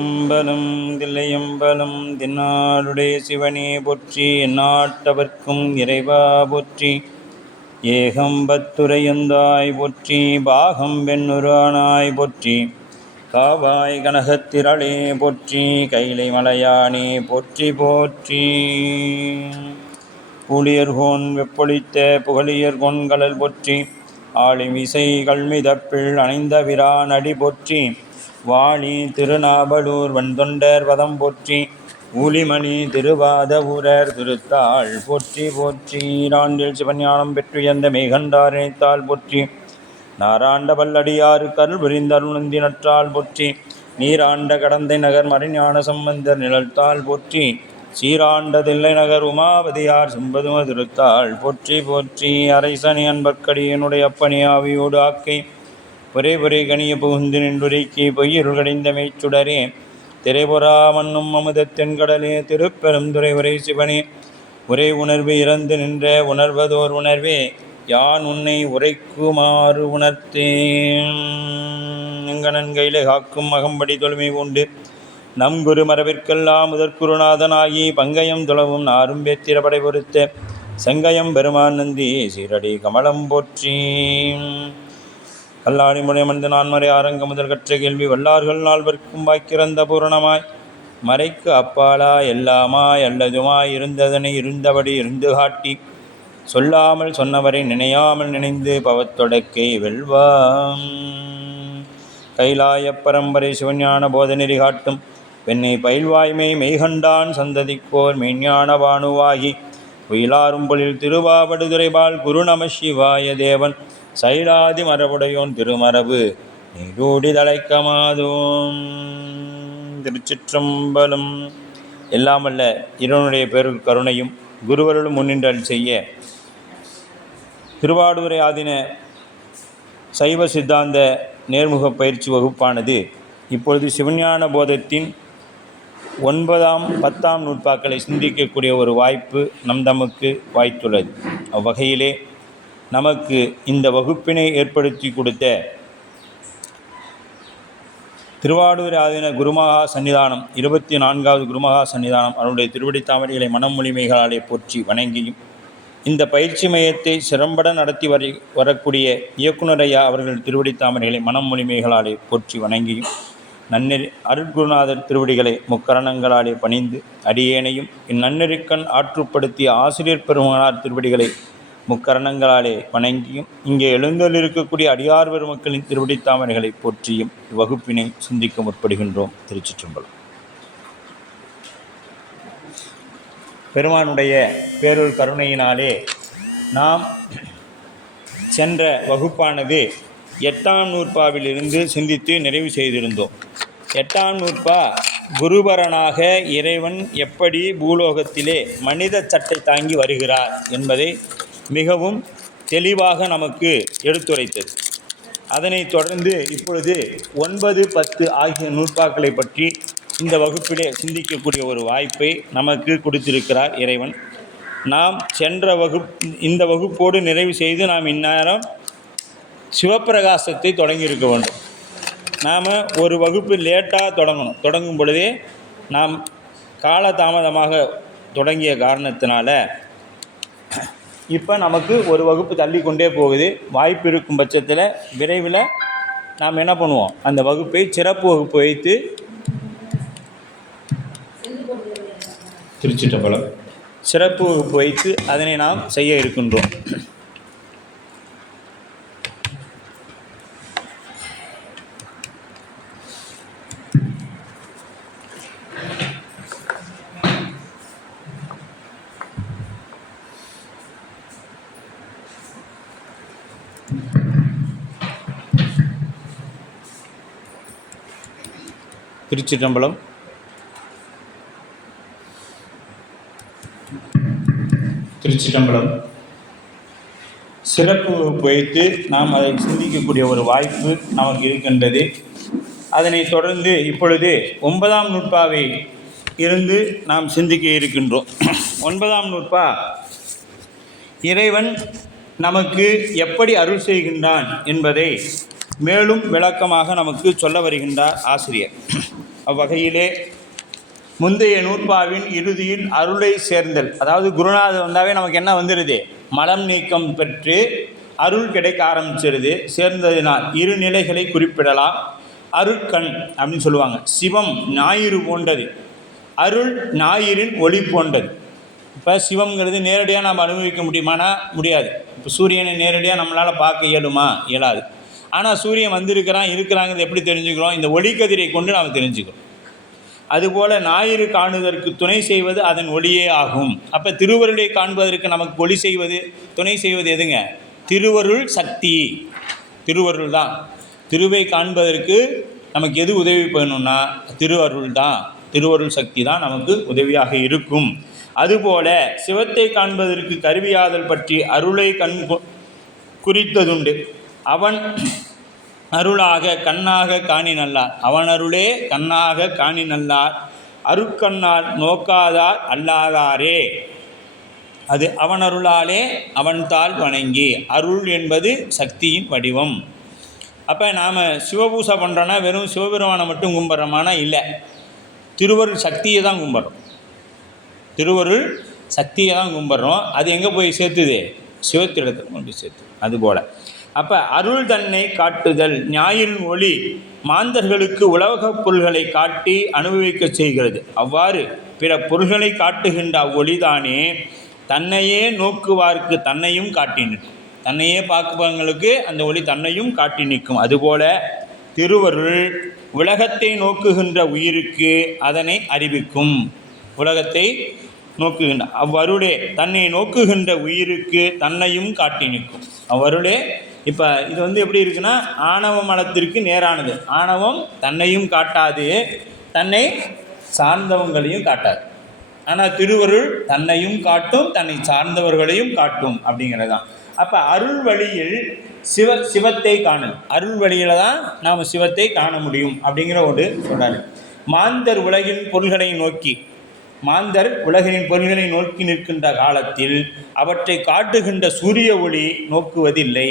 அம்பலம் தில்லையம்பலம் தென்னாடுடைய சிவனே போற்றி, எந்நாட்டவர்க்கும் இறைவா போற்றி. ஏகம்பத்துரையந்தாய் போற்றி, பாகம் பெண்ணுரானாய் போற்றி. காவாய் கனகத்திரளே போற்றி, கைலை மலையானே போற்றி போற்றி. பூழியர்கோன் வெப்பொழித்த புகழியர்கோன் கடல் போற்றி, ஆழிமிசை கல்மிதப்பில் அணைந்த பிரான் அடி போற்றி. வாழி திருநாவலூர் வன்தொண்டர் வதம் போற்றி, ஊழிமணி திருவாத ஊரர் திருத்தாள் போற்றி போற்றி. ஈராண்டில் சிவஞானம் பெற்றுயர்ந்த மெய்கண்டார் நினைத்தால் போற்றி, நாராண்ட பல்லடியாறு கருள் புரிந்தருளுந்தி நற்றால் போற்றி. நீராண்ட கடந்தை நகர் மறைஞான சம்பந்தர் நிழல்தாள் போற்றி, சீராண்ட தில்லை நகர் உமாபதியார் செம்பதும திருத்தாள் போற்றி போற்றி. அரைசனி அன்பர்க்கடியனுடைய அப்பனி ஆவியோடு ஆக்கை, ஒரே ஒரே கனிய புகுந்து நின்றுரைக்கி பொய்யிருள் கடைந்த மெய்ச்சுடரே, திரைபொறா மன்னும் அமுத தென்கடலே, திருப்பெருந்துறை உரை சிவனே, ஒரே உணர்வு இறந்து நின்ற உணர்வதோர் உணர்வே, யான் உன்னை உரைக்குமாறு உணர்த்தேன். எங்கனன் கையிலே காக்கும் அகம்படி தொழுமை உண்டு, நம் குரு மரபிற்கெல்லாம் முதற்குருநாதனாகி, பங்கயம் துளவும் நாரும் பேத்திர படை பொறுத்த செங்கயம் பெருமான் நந்தி சீரடி கமலம் போற்றி. கல்லாடி முறையமர்ந்து நான்மறை ஆரங்க முதல் கற்ற கேள்வி, வல்லார்கள் நால்வர்க்கும் வாய்க்கிறந்த பூரணமாய், மறைக்கு அப்பாலாய் எல்லாமாய் அல்லதுமாய் இருந்ததனை இருந்தபடி இருந்து காட்டி, சொல்லாமல் சொன்னவரை நினையாமல் நினைந்து பவத்தொடக்கை வெல்வாம். கைலாய பரம்பரை சிவஞான போதநெறி காட்டும் பெண்ணை பயில்வாய்மை மெய்கண்டான் சந்ததிக்கோர் மெய்ஞான பானுவாகி, உயிலாரும் பொழில் திருவாவடுதுறைபால் குரு நம சிவாய தேவன் சைலாதி மரபுடையோன் திருமரபு நீடூடி தலைக்கமாதோம். திருச்சிற்றம்பலம். எல்லாமல்ல இறைவனுடைய பேருள் கருணையும் குருவருளும் முன்னின்றல் செய்ய, திருவாடுதுறை ஆதீன சைவ சித்தாந்த நேர்முக பயிற்சி வகுப்பானது இப்பொழுது சிவஞான போதத்தின் 9ஆம் 10ஆம் நூற்பாக்களை சிந்திக்கக்கூடிய ஒரு வாய்ப்பு நம் தமக்கு வாய்த்துள்ளது. அவ்வகையிலே நமக்கு இந்த வகுப்பினை ஏற்படுத்தி கொடுத்த திருவாடுதுறை ஆதீன குருமகா சன்னிதானம் 24வது குருமகா சன்னிதானம் அவருடைய திருவடி தாமரைகளை மனமொழிமைகளாலே போற்றி வணங்கியும், இந்த பயிற்சி மையத்தை சிறம்பட நடத்தி வரக்கூடிய இயக்குனர் ஐயா அவர்கள் திருவடி தாமரைகளை மனமொழிமைகளாலே போற்றி வணங்கியும், நன்னெறி அருட்குருநாதர் திருவடிகளை முக்கரணங்களாலே பணிந்து அடியேனையும் இந்நன்னெறிக்கண் ஆற்றுப்படுத்திய ஆசிரியர் பெருமகனார் திருவடிகளை முக்கரணங்களாலே வணங்கியும், இங்கே எழுந்தொழிருக்கக்கூடிய அடியார் பெருமக்களின் திருவடி தாமரைகளை போற்றியும் இவ்வகுப்பினை சிந்திக்க முற்படுகின்றோம். திருச்சிற்றம்பலம். பெருமானுடைய பேருள் கருணையினாலே நாம் சென்ற வகுப்பானது 8ஆம் நூற்பாவிலிருந்து சிந்தித்து நிறைவு செய்திருந்தோம். 8ஆம் நூற்பா குருபரனாக இறைவன் எப்படி பூலோகத்திலே மனித சட்டை தாங்கி வருகிறார் என்பதை மிகவும் தெளிவாக நமக்கு எடுத்துரைத்தது. அதனைத் தொடர்ந்து இப்பொழுது 9, 10 ஆகிய நூற்பாக்களை பற்றி இந்த வகுப்பிலே சிந்திக்கக்கூடிய ஒரு வாய்ப்பை நமக்கு கொடுத்திருக்கிறார் இறைவன். நாம் சென்ற இந்த வகுப்போடு நிறைவு செய்து நாம் இந்நேரம் சிவப்பிரகாசத்தை தொடங்கியிருக்க வேண்டும். நாம் ஒரு வகுப்பு லேட்டாக தொடங்கும் பொழுதே நாம் காலதாமதமாக தொடங்கிய காரணத்தினால இப்போ நமக்கு ஒரு வகுப்பு தள்ளி கொண்டே போகுது. வாய்ப்பு இருக்கும் பட்சத்தில் விரைவில் நாம் என்ன பண்ணுவோம், அந்த வகுப்பை சிறப்பு வகுப்பு வைத்து திருச்சிற்றம்பலம் சிறப்பு வகுப்பு வைத்து அதனை நாம் செய்ய இருக்கின்றோம். திருச்சிற்றம்பலம். திருச்சிற்றம்பலம். சிறப்பு வகுப்பு வைத்து நாம் அதை சிந்திக்கக்கூடிய ஒரு வாய்ப்பு நமக்கு இருக்கின்றது. அதனைத் தொடர்ந்து இப்பொழுது 9ஆம் நூற்பாவை இருந்து நாம் சிந்திக்க இருக்கின்றோம். 9ஆம் நூற்பா இறைவன் நமக்கு எப்படி அருள் செய்கின்றான் என்பதை மேலும் விளக்கமாக நமக்கு சொல்ல வருகின்றார் ஆசிரியர். அவ்வகையிலே முந்தைய நூற்பாவின் இறுதியில் அருளை சேர்ந்தல், அதாவது குருநாதர் வந்தாவே நமக்கு என்ன வந்துடுது, மலம் நீக்கம் பெற்று அருள் கிடைக்க ஆரம்பிச்சிருது. சேர்ந்ததினால் இரு நிலைகளை குறிப்பிடலாம். அருட்கண் அப்படின்னு சொல்லுவாங்க. சிவம் ஞாயிறு போன்றது, அருள் ஞாயிறின் ஒளி போன்றது. இப்போ சிவம்ங்கிறது நேரடியாக நம்ம அனுபவிக்க முடியுமானா முடியாது. இப்போ சூரியனை நேரடியாக நம்மளால் பார்க்க இயலுமா, இயலாது. ஆனால் சூரியன் இருக்கிறாங்கிறது எப்படி தெரிஞ்சுக்கிறோம், இந்த ஒளிக்கதிரை கொண்டு நாம் தெரிஞ்சுக்கிறோம். அதுபோல் ஞாயிறு காணுவதற்கு துணை செய்வது அதன் ஒளியே ஆகும். அப்போ திருவருளை காண்பதற்கு நமக்கு ஒளி செய்வது, துணை செய்வது எதுங்க, திருவருள் சக்தி. திருவருள் தான். திருவை காண்பதற்கு நமக்கு எது உதவி பண்ணணும்னா திருவருள் தான், திருவருள் சக்தி தான் நமக்கு உதவியாக இருக்கும். அதுபோல சிவத்தை காண்பதற்கு கருவியாதல் பற்றி அருளை குறித்ததுண்டு. அவன் அருளாக கண்ணாக காணி நல்லார், அவன் அருளே கண்ணாக காணி நல்லார், அருட்கண்ணால் நோக்காதார் அல்லாதாரே. அது அவன் அருளாலே அவன் தாள் வணங்கி. அருள் என்பது சக்தியின் வடிவம். அப்போ நாம் சிவபூசை பண்ணுறோன்னா வெறும் சிவபெருமானை மட்டும் கும்பிட்றோமானா இல்லை, திருவருள் சக்தியை தான் கும்பிட்றோம். திருவருள் சக்தியை தான் கும்பிட்றோம். அது எங்கே போய் சேர்த்துது, சிவத்திடத்தில் கொண்டு சேர்த்து. அதுபோல் அப்போ அருள் தன்னை காட்டுதல், ஞாயிறின் ஒளி மாந்தர்களுக்கு உலகப் பொருள்களை காட்டி அனுபவிக்க செய்கிறது. அவ்வாறு பிற பொருள்களை காட்டுகின்ற அவ்வொளிதானே தன்னையே நோக்குவார்க்கு தன்னையும் காட்டி நிற்கும். தன்னையே பார்ப்பவங்களுக்கு அந்த ஒளி தன்னையும் காட்டி நிற்கும். அதுபோல திருவருள் உலகத்தை நோக்குகின்ற உயிருக்கு அதனை அறிவிக்கும். உலகத்தை நோக்குகின்ற அவ்வருளே தன்னை நோக்குகின்ற உயிருக்கு தன்னையும் காட்டி நிற்கும். அவ்வருளே இப்போ இது எப்படி இருக்குன்னா, ஆணவ மலத்திற்கு நேரானது. ஆணவம் தன்னையும் காட்டாது, தன்னை சார்ந்தவங்களையும் காட்டாது. ஆனால் திருவருள் தன்னையும் காட்டும், தன்னை சார்ந்தவர்களையும் காட்டும் அப்படிங்கிறது தான். அப்போ அருள் வழியில் சிவத்தை காணல், அருள் வழியில் தான் நாம் சிவத்தை காண முடியும் அப்படிங்கிற ஒரு சொல்கிறாரு. மாந்தர் உலகின் பொருள்களை நோக்கி, மாந்தர் உலகின் பொருள்களை நோக்கி நிற்கின்ற காலத்தில் அவற்றை காட்டுகின்ற சூரிய ஒளி நோக்குவதில்லை.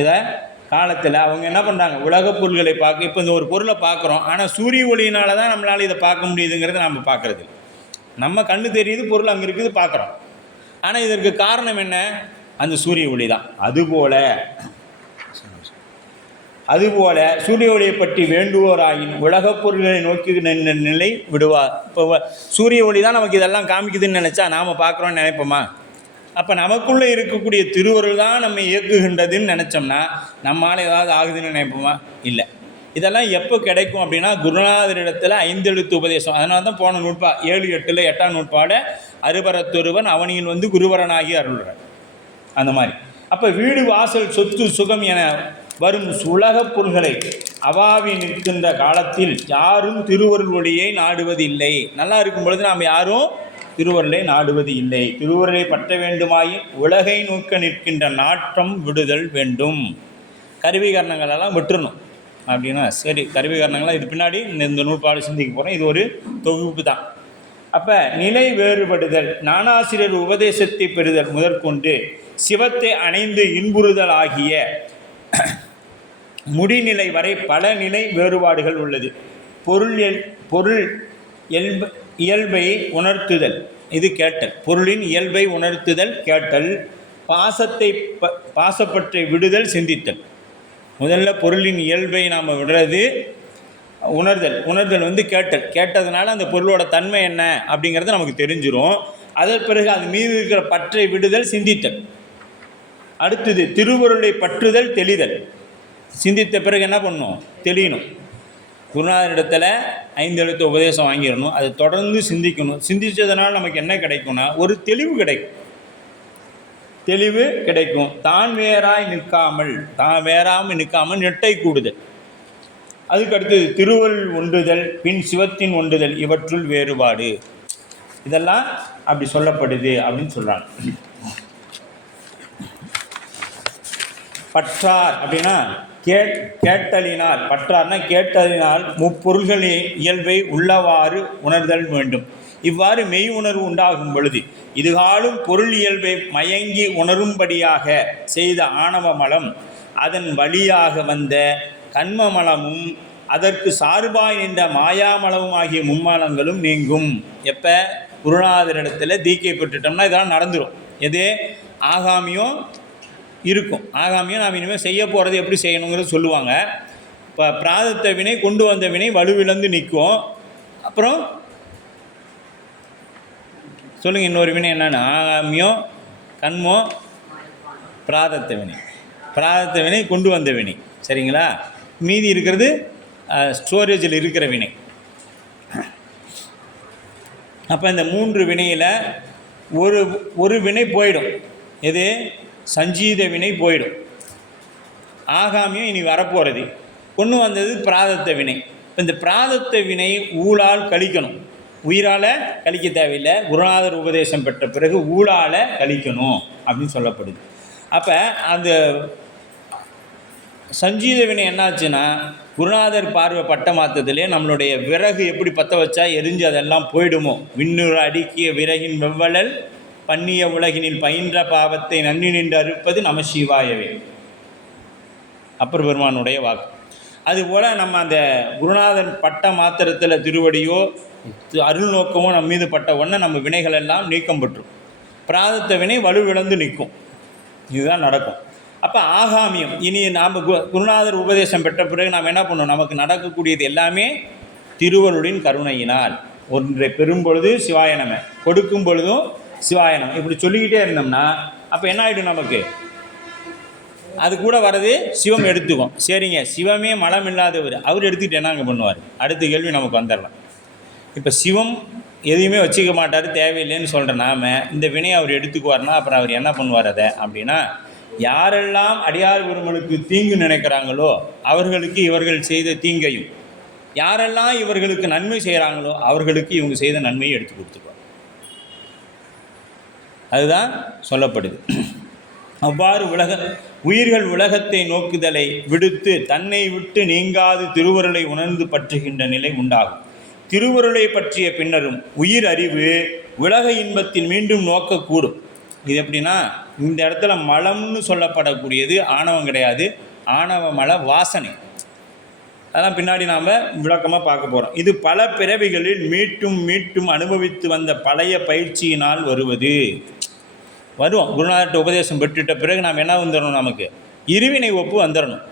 இதை காலத்தில் அவங்க என்ன பண்ணுறாங்க, உலகப் பொருள்களை பார்க்க. இப்போ இந்த ஒரு பொருளை பார்க்குறோம், ஆனால் சூரிய ஒளியினால தான் நம்மளால் இதை பார்க்க முடியுதுங்கிறத நம்ம பார்க்குறது. நம்ம கண்ணு தெரியுது, பொருள் அங்கே இருக்குது, பார்க்குறோம். ஆனால் இதற்கு காரணம் என்ன, அந்த சூரிய ஒளி தான். அதுபோல சூரிய ஒளியை பற்றி வேண்டுவோராயின் உலகப் பொருள்களை நோக்கி நின்ற நிலை விடுவார். இப்போ சூரிய ஒளி தான் நமக்கு இதெல்லாம் காமிக்குதுன்னு நினச்சா நாம் பார்க்குறோன்னு நினைப்போமா? அப்போ நமக்குள்ளே இருக்கக்கூடிய திருவருள் தான் நம்ம இயக்குகின்றதுன்னு நினச்சோம்னா நம்மளால் ஏதாவது ஆகுதுன்னு நினைப்போமா? இல்லை. இதெல்லாம் எப்போ கிடைக்கும் அப்படின்னா குருநாதரிடத்தில் 5 எழுத்து உபதேசம். அதனால தான் போன நூற்பா 7, 8, 8ஆம் நூற்பாட அருபரத்தொருவன் அவனியில் குருவரனாகி அருள்கிறார். அந்த மாதிரி அப்போ வீடு வாசல் சொத்து சுகம் என வரும் உலகப் பொருள்களை அவாவி நிற்கின்ற காலத்தில் யாரும் திருவருள் ஒளியை நாடுவதில்லை. நல்லா இருக்கும் பொழுது நாம் யாரும் திருவருளை நாடுவது இல்லை. திருவருளை பற்ற வேண்டுமாயின் உலகை நோக்க நிற்கின்ற நாட்டம் விடுதல் வேண்டும். கருவிகரணங்களெல்லாம் விட்டுறணும் அப்படின்னா சரி. கருவிகரணங்களாம் இது பின்னாடி இந்த நூற்பாடு சிந்திக்க போகிறோம். இது ஒரு தொகுப்பு தான். அப்போ நிலை வேறுபடுதல், ஞானாசிரியர் உபதேசத்தை பெறுதல் முதற்கொண்டு சிவத்தை அணைந்து இன்புறுதல் ஆகிய முடிநிலை வரை பல நிலை வேறுபாடுகள் உள்ளது. பொருள் இயல்பை உணர்த்துதல், இது கேட்டல். பொருளின் இயல்பை உணர்த்துதல் கேட்டல். பாசப்பற்றை விடுதல் சிந்தித்தல். முதல்ல பொருளின் இயல்பை நாம் விடுறது உணர்தல் கேட்டதுனால அந்த பொருளோட தன்மை என்ன அப்படிங்கிறது நமக்கு தெரிஞ்சிடும். அதன் பிறகு அது மீது இருக்கிற பற்றை விடுதல் சிந்தித்தல். அடுத்தது திருவருளை பற்றுதல் தெளிதல். சிந்தித்த பிறகு என்ன பண்ணணும், தெளியணும். குருநாதரிடத்தில் 5 எழுத்து உபதேசம் வாங்கிடணும். அதை தொடர்ந்து சிந்திக்கணும். சிந்தித்ததுனால நமக்கு என்ன கிடைக்கும்னா ஒரு தெளிவு கிடைக்கும். தான் வேறாமல் நிற்காமல் நெட்டை கூடுதல். அதுக்கு அடுத்தது திருவருள் ஒன்றுதல், பின் சிவத்தின் ஒன்றுதல், இவற்றுள் வேறுபாடு. இதெல்லாம் அப்படி சொல்லப்படுது அப்படின்னு சொல்கிறாங்க. பற்றார் அப்படின்னா கேட்டலினால், பற்றார்னா கேட்டலினால் முப்பொருள்களின் இயல்பை உள்ளவாறு உணர்தல் வேண்டும். இவ்வாறு மெய் உணர்வு உண்டாகும் பொழுது இதுகாலும் பொருள் இயல்பை மயங்கி உணரும்படியாக செய்த ஆணவ மலம், அதன் வழியாக வந்த கண்ம மலமும் அதற்கு சார்பாய் நின்ற மாயாமளவும் ஆகிய மும்மாலங்களும் நீங்கும். எப்போ குருநாதரிடத்தில் தீக்கை பெற்றுட்டோம்னா இதெல்லாம் நடந்துடும். எது ஆகாமியும் இருக்கும். ஆகாமியும் நாம் இனிமேல் செய்ய போகிறது எப்படி செய்யணுங்கிறது சொல்லுவாங்க. இப்போ பிராதத்த வினை கொண்டு வந்த வினை வலுவிழந்து நிற்கும். அப்புறம் சொல்லுங்கள் இன்னொரு வினை என்னென்னு? ஆகாமியம், கண்மோ, பிராதத்த வினை. பிராதத்த வினை கொண்டு வந்த வினை, சரிங்களா? மீதி இருக்கிறது ஸ்டோரேஜில் இருக்கிற வினை. அப்போ இந்த 3 வினையில் ஒரு வினை போயிடும். எது? சஞ்சீத வினை போயிடும். ஆகாமியம் இனி வரப்போகிறது. கொண்டு வந்தது பிராதத்த வினை. இந்த பிராதத்த வினை ஊழால் கழிக்கணும். உயிரால் கழிக்க தேவையில்லை. குருநாதர் உபதேசம் பெற்ற பிறகு ஊழால் கழிக்கணும் அப்படின்னு சொல்லப்படுது. அப்போ அந்த சஞ்சீத வினை என்னாச்சுன்னா, குருநாதர் பார்வை பட்ட மாற்றத்திலே நம்மளுடைய விறகு எப்படி பற்ற வச்சா எரிஞ்சு அதெல்லாம் போயிடுமோ, விண்ணுறு அடுக்கிய விறகின் வெவ்வழல் பண்ணிய உலகினில் பயின்ற பாவத்தை நன்னி நின்று அறுப்பது நம சிவாயவே, அப்பர் பெருமானுடைய வாக்கு. அதுபோல் நம்ம அந்த குருநாதன் பட்ட மாத்திரத்தில் திருவடியோ அருள் நோக்கமோ நம்ம மீது பட்ட உடனே நம்ம வினைகள் எல்லாம் நீக்கம் பெற்றும் பிராதத்த வினை வலுவிழந்து நிற்கும். இதுதான் நடக்கும். அப்போ ஆகாமியம் இனி நாம் குருநாதர் உபதேசம் பெற்ற பிறகு நாம் என்ன பண்ணோம்? நமக்கு நடக்கக்கூடியது எல்லாமே திருவருளின் கருணையினால். ஒன்றை பெறும் பொழுது சிவாயனமே, கொடுக்கும் பொழுதும் சிவாயனம், இப்படி சொல்லிக்கிட்டே இருந்தோம்னா அப்போ என்ன ஆகிடும்? நமக்கு அது கூட வர்றது சிவம் எடுத்துக்கும். சரிங்க, சிவமே மலம் இல்லாதவர், அவர் எடுத்துக்கிட்டு என்னங்க பண்ணுவார்? அடுத்த கேள்வி நமக்கு வந்துடலாம். இப்போ சிவம் எதையுமே வச்சுக்க மாட்டார், தேவையில்லைன்னு சொல்கிற நாம் இந்த வினையை அவர் எடுத்துக்குவார்னா அப்புறம் அவர் என்ன பண்ணுவார்? அதை அப்படின்னா, யாரெல்லாம் அடியார் பெருமளுக்கு தீங்கு நினைக்கிறாங்களோ அவர்களுக்கு இவர்கள் செய்த தீங்கையும், யாரெல்லாம் இவர்களுக்கு நன்மை செய்கிறாங்களோ அவர்களுக்கு இவங்க செய்த நன்மையை எடுத்து கொடுத்துருவாங்க. அதுதான் சொல்லப்படுது. அவ்வாறு உயிர்கள் உலகத்தை நோக்குதலை விடுத்து தன்னை விட்டு நீங்காது திருவருளை உணர்ந்து பற்றுகின்ற நிலை உண்டாகும். திருவருளை பற்றிய பின்னரும் உயிர் அறிவு உலக இன்பத்தில் மீண்டும் நோக்கக்கூடும். இது எப்படின்னா, இந்த இடத்துல மலம்னு சொல்லப்படக்கூடியது ஆணவம் கிடையாது, ஆணவ மல வாசனை. அதெல்லாம் பின்னாடி நாம் விளக்கமாக பார்க்க போகிறோம். இது பல பிறவிகளில் மீட்டும் மீட்டும் அனுபவித்து வந்த பழைய பயிற்சியினால் வருவது. வருவோம் குருநாதர்கிட்ட உபதேசம் பெற்றுட்ட பிறகு நாம் என்ன வந்துடணும்? நமக்கு இருவினை ஒப்பு வந்துடணும்.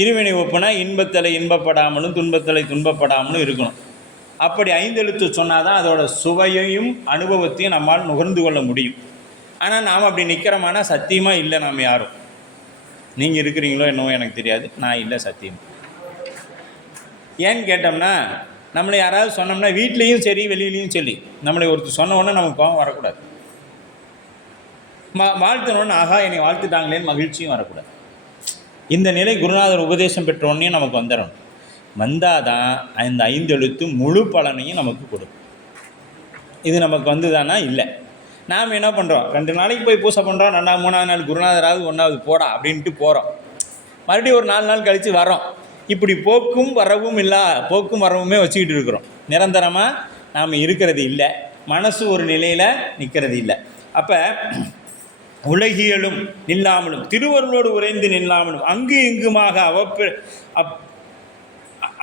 இருவினை ஒப்புனா இன்பத்தலை இன்பப்படாமலும் துன்பத்தலை துன்பப்படாமலும் இருக்கணும். அப்படி 5 எழுத்து சொன்னால் தான் அதோட சுவையையும் அனுபவத்தையும் நம்மால் நுகர்ந்து கொள்ள முடியும். ஆனால் நாம் அப்படி நிற்கிறோமானா சத்தியமாக இல்லை. நாம் யாரும், நீங்கள் இருக்கிறீங்களோ என்னவோ எனக்கு தெரியாது, நான் இல்லை சத்தியம். ஏன்னு கேட்டோம்னா, நம்மளை யாராவது சொன்னோம்னா வீட்லேயும் சரி வெளியிலையும் சொல்லி நம்மளை ஒருத்தர் சொன்ன உடனே நமக்கு கோபம் வரக்கூடாது. வாழ்த்தினோன்னு ஆகா என்னை வாழ்த்துட்டாங்களேன்னு மகிழ்ச்சியும் வரக்கூடாது. இந்த நிலை குருநாதர் உபதேசம் பெற்றோடனே நமக்கு வந்துடணும். வந்தால் தான் அந்த 5 எழுத்து முழு பலனையும் நமக்கு கொடுக்கும். இது நமக்கு வந்துதானா? இல்லை. நாம் என்ன பண்ணுறோம்? 2 நாளைக்கு போய் பூசை பண்ணுறோம், 2ஆவது 3ஆவது நாள் குருநாதராவது 1ஆவது போடா அப்படின்ட்டு போகிறோம். மறுபடியும் ஒரு 4 நாள் கழித்து வரோம். இப்படி போக்கும் வரவும் போக்கும் வரவுமே வச்சுக்கிட்டு இருக்கிறோம். நிரந்தரமாக நாம் இருக்கிறது இல்லை. மனசு ஒரு நிலையில் நிற்கிறது இல்லை. அப்போ உலகியலும் நில்லாமலும் திருவருளோடு உறைந்து நில்லாமலும் அங்கு இங்குமாக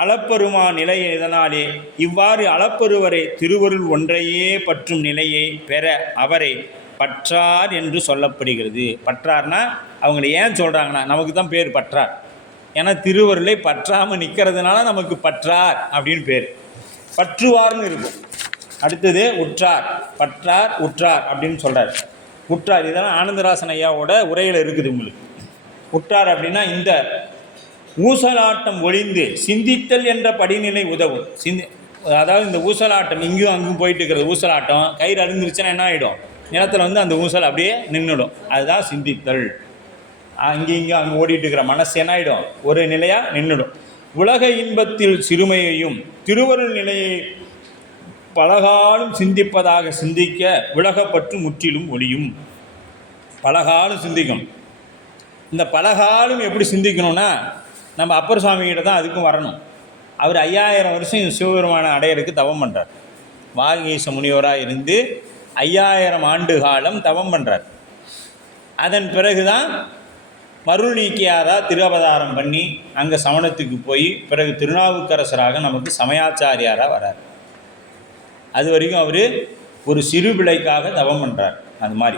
அளப்பருமா நிலை. இதனாலே இவ்வாறு அளப்பருவரை திருவருள் ஒன்றையே பற்றும் நிலையை பெற அவரை பற்றார் என்று சொல்லப்படுகிறது. பற்றார்னா அவங்களை ஏன் சொல்கிறாங்கன்னா, நமக்கு தான் பேர் பற்றார். ஏன்னா திருவருளை பற்றாமல் நிற்கிறதுனால நமக்கு பற்றார் அப்படின்னு பேர். பற்றுவார்னு இருக்கும். அடுத்தது உற்றார், பற்றார் உற்றார் அப்படின்னு சொல்கிறார். உற்றார் இதெல்லாம் ஆனந்தராசன் ஐயாவோட உரையில் இருக்குது உங்களுக்கு. உற்றார் அப்படின்னா இந்த ஊசலாட்டம் ஒளிந்து சிந்தித்தல் என்ற படிநிலை உதவும். அதாவது இந்த ஊசலாட்டம் இங்கேயும் அங்கும் போயிட்டு இருக்கிறது ஊசலாட்டம் கயிறு அழுந்துருச்சுன்னா என்ன ஆகிடும்? நிலத்தில் வந்து அந்த ஊசல் அப்படியே நின்றுடும். அதுதான் சிந்தித்தல். இங்கேயும் அங்கே ஓடிட்டு இருக்கிற மனசு என்ன ஆகிடும்? ஒரு நிலையாக நின்றுடும். உலக இன்பத்தில் சிறுமையையும் திருவருள் நிலையை பலகாலும் சிந்திப்பதாக சிந்திக்க உலகப்பற்று முற்றிலும் ஒளியும். பலகாலும் சிந்திக்கணும். இந்த பலகாலும் எப்படி சிந்திக்கணும்னா, நம்ம அப்பர் சுவாமிகிட்ட தான் அதுக்கும் வரணும். அவர் 5000 வருஷம் சிவபெருமானை அடையறதுக்கு தவம் பண்ணுறார். வாகீச முனிவராக இருந்து 5000 ஆண்டு காலம் தவம் பண்ணுறார். அதன் பிறகு தான் மருள் நீக்கியாராக திருவதாரம் பண்ணி அங்கே சமணத்துக்கு போய் பிறகு திருநாவுக்கரசராக நமக்கு சமயாச்சாரியாராக வரார். அது வரைக்கும் அவர் ஒரு சிறு பிள்ளைக்காக தவம் பண்ணுறார். அது மாதிரி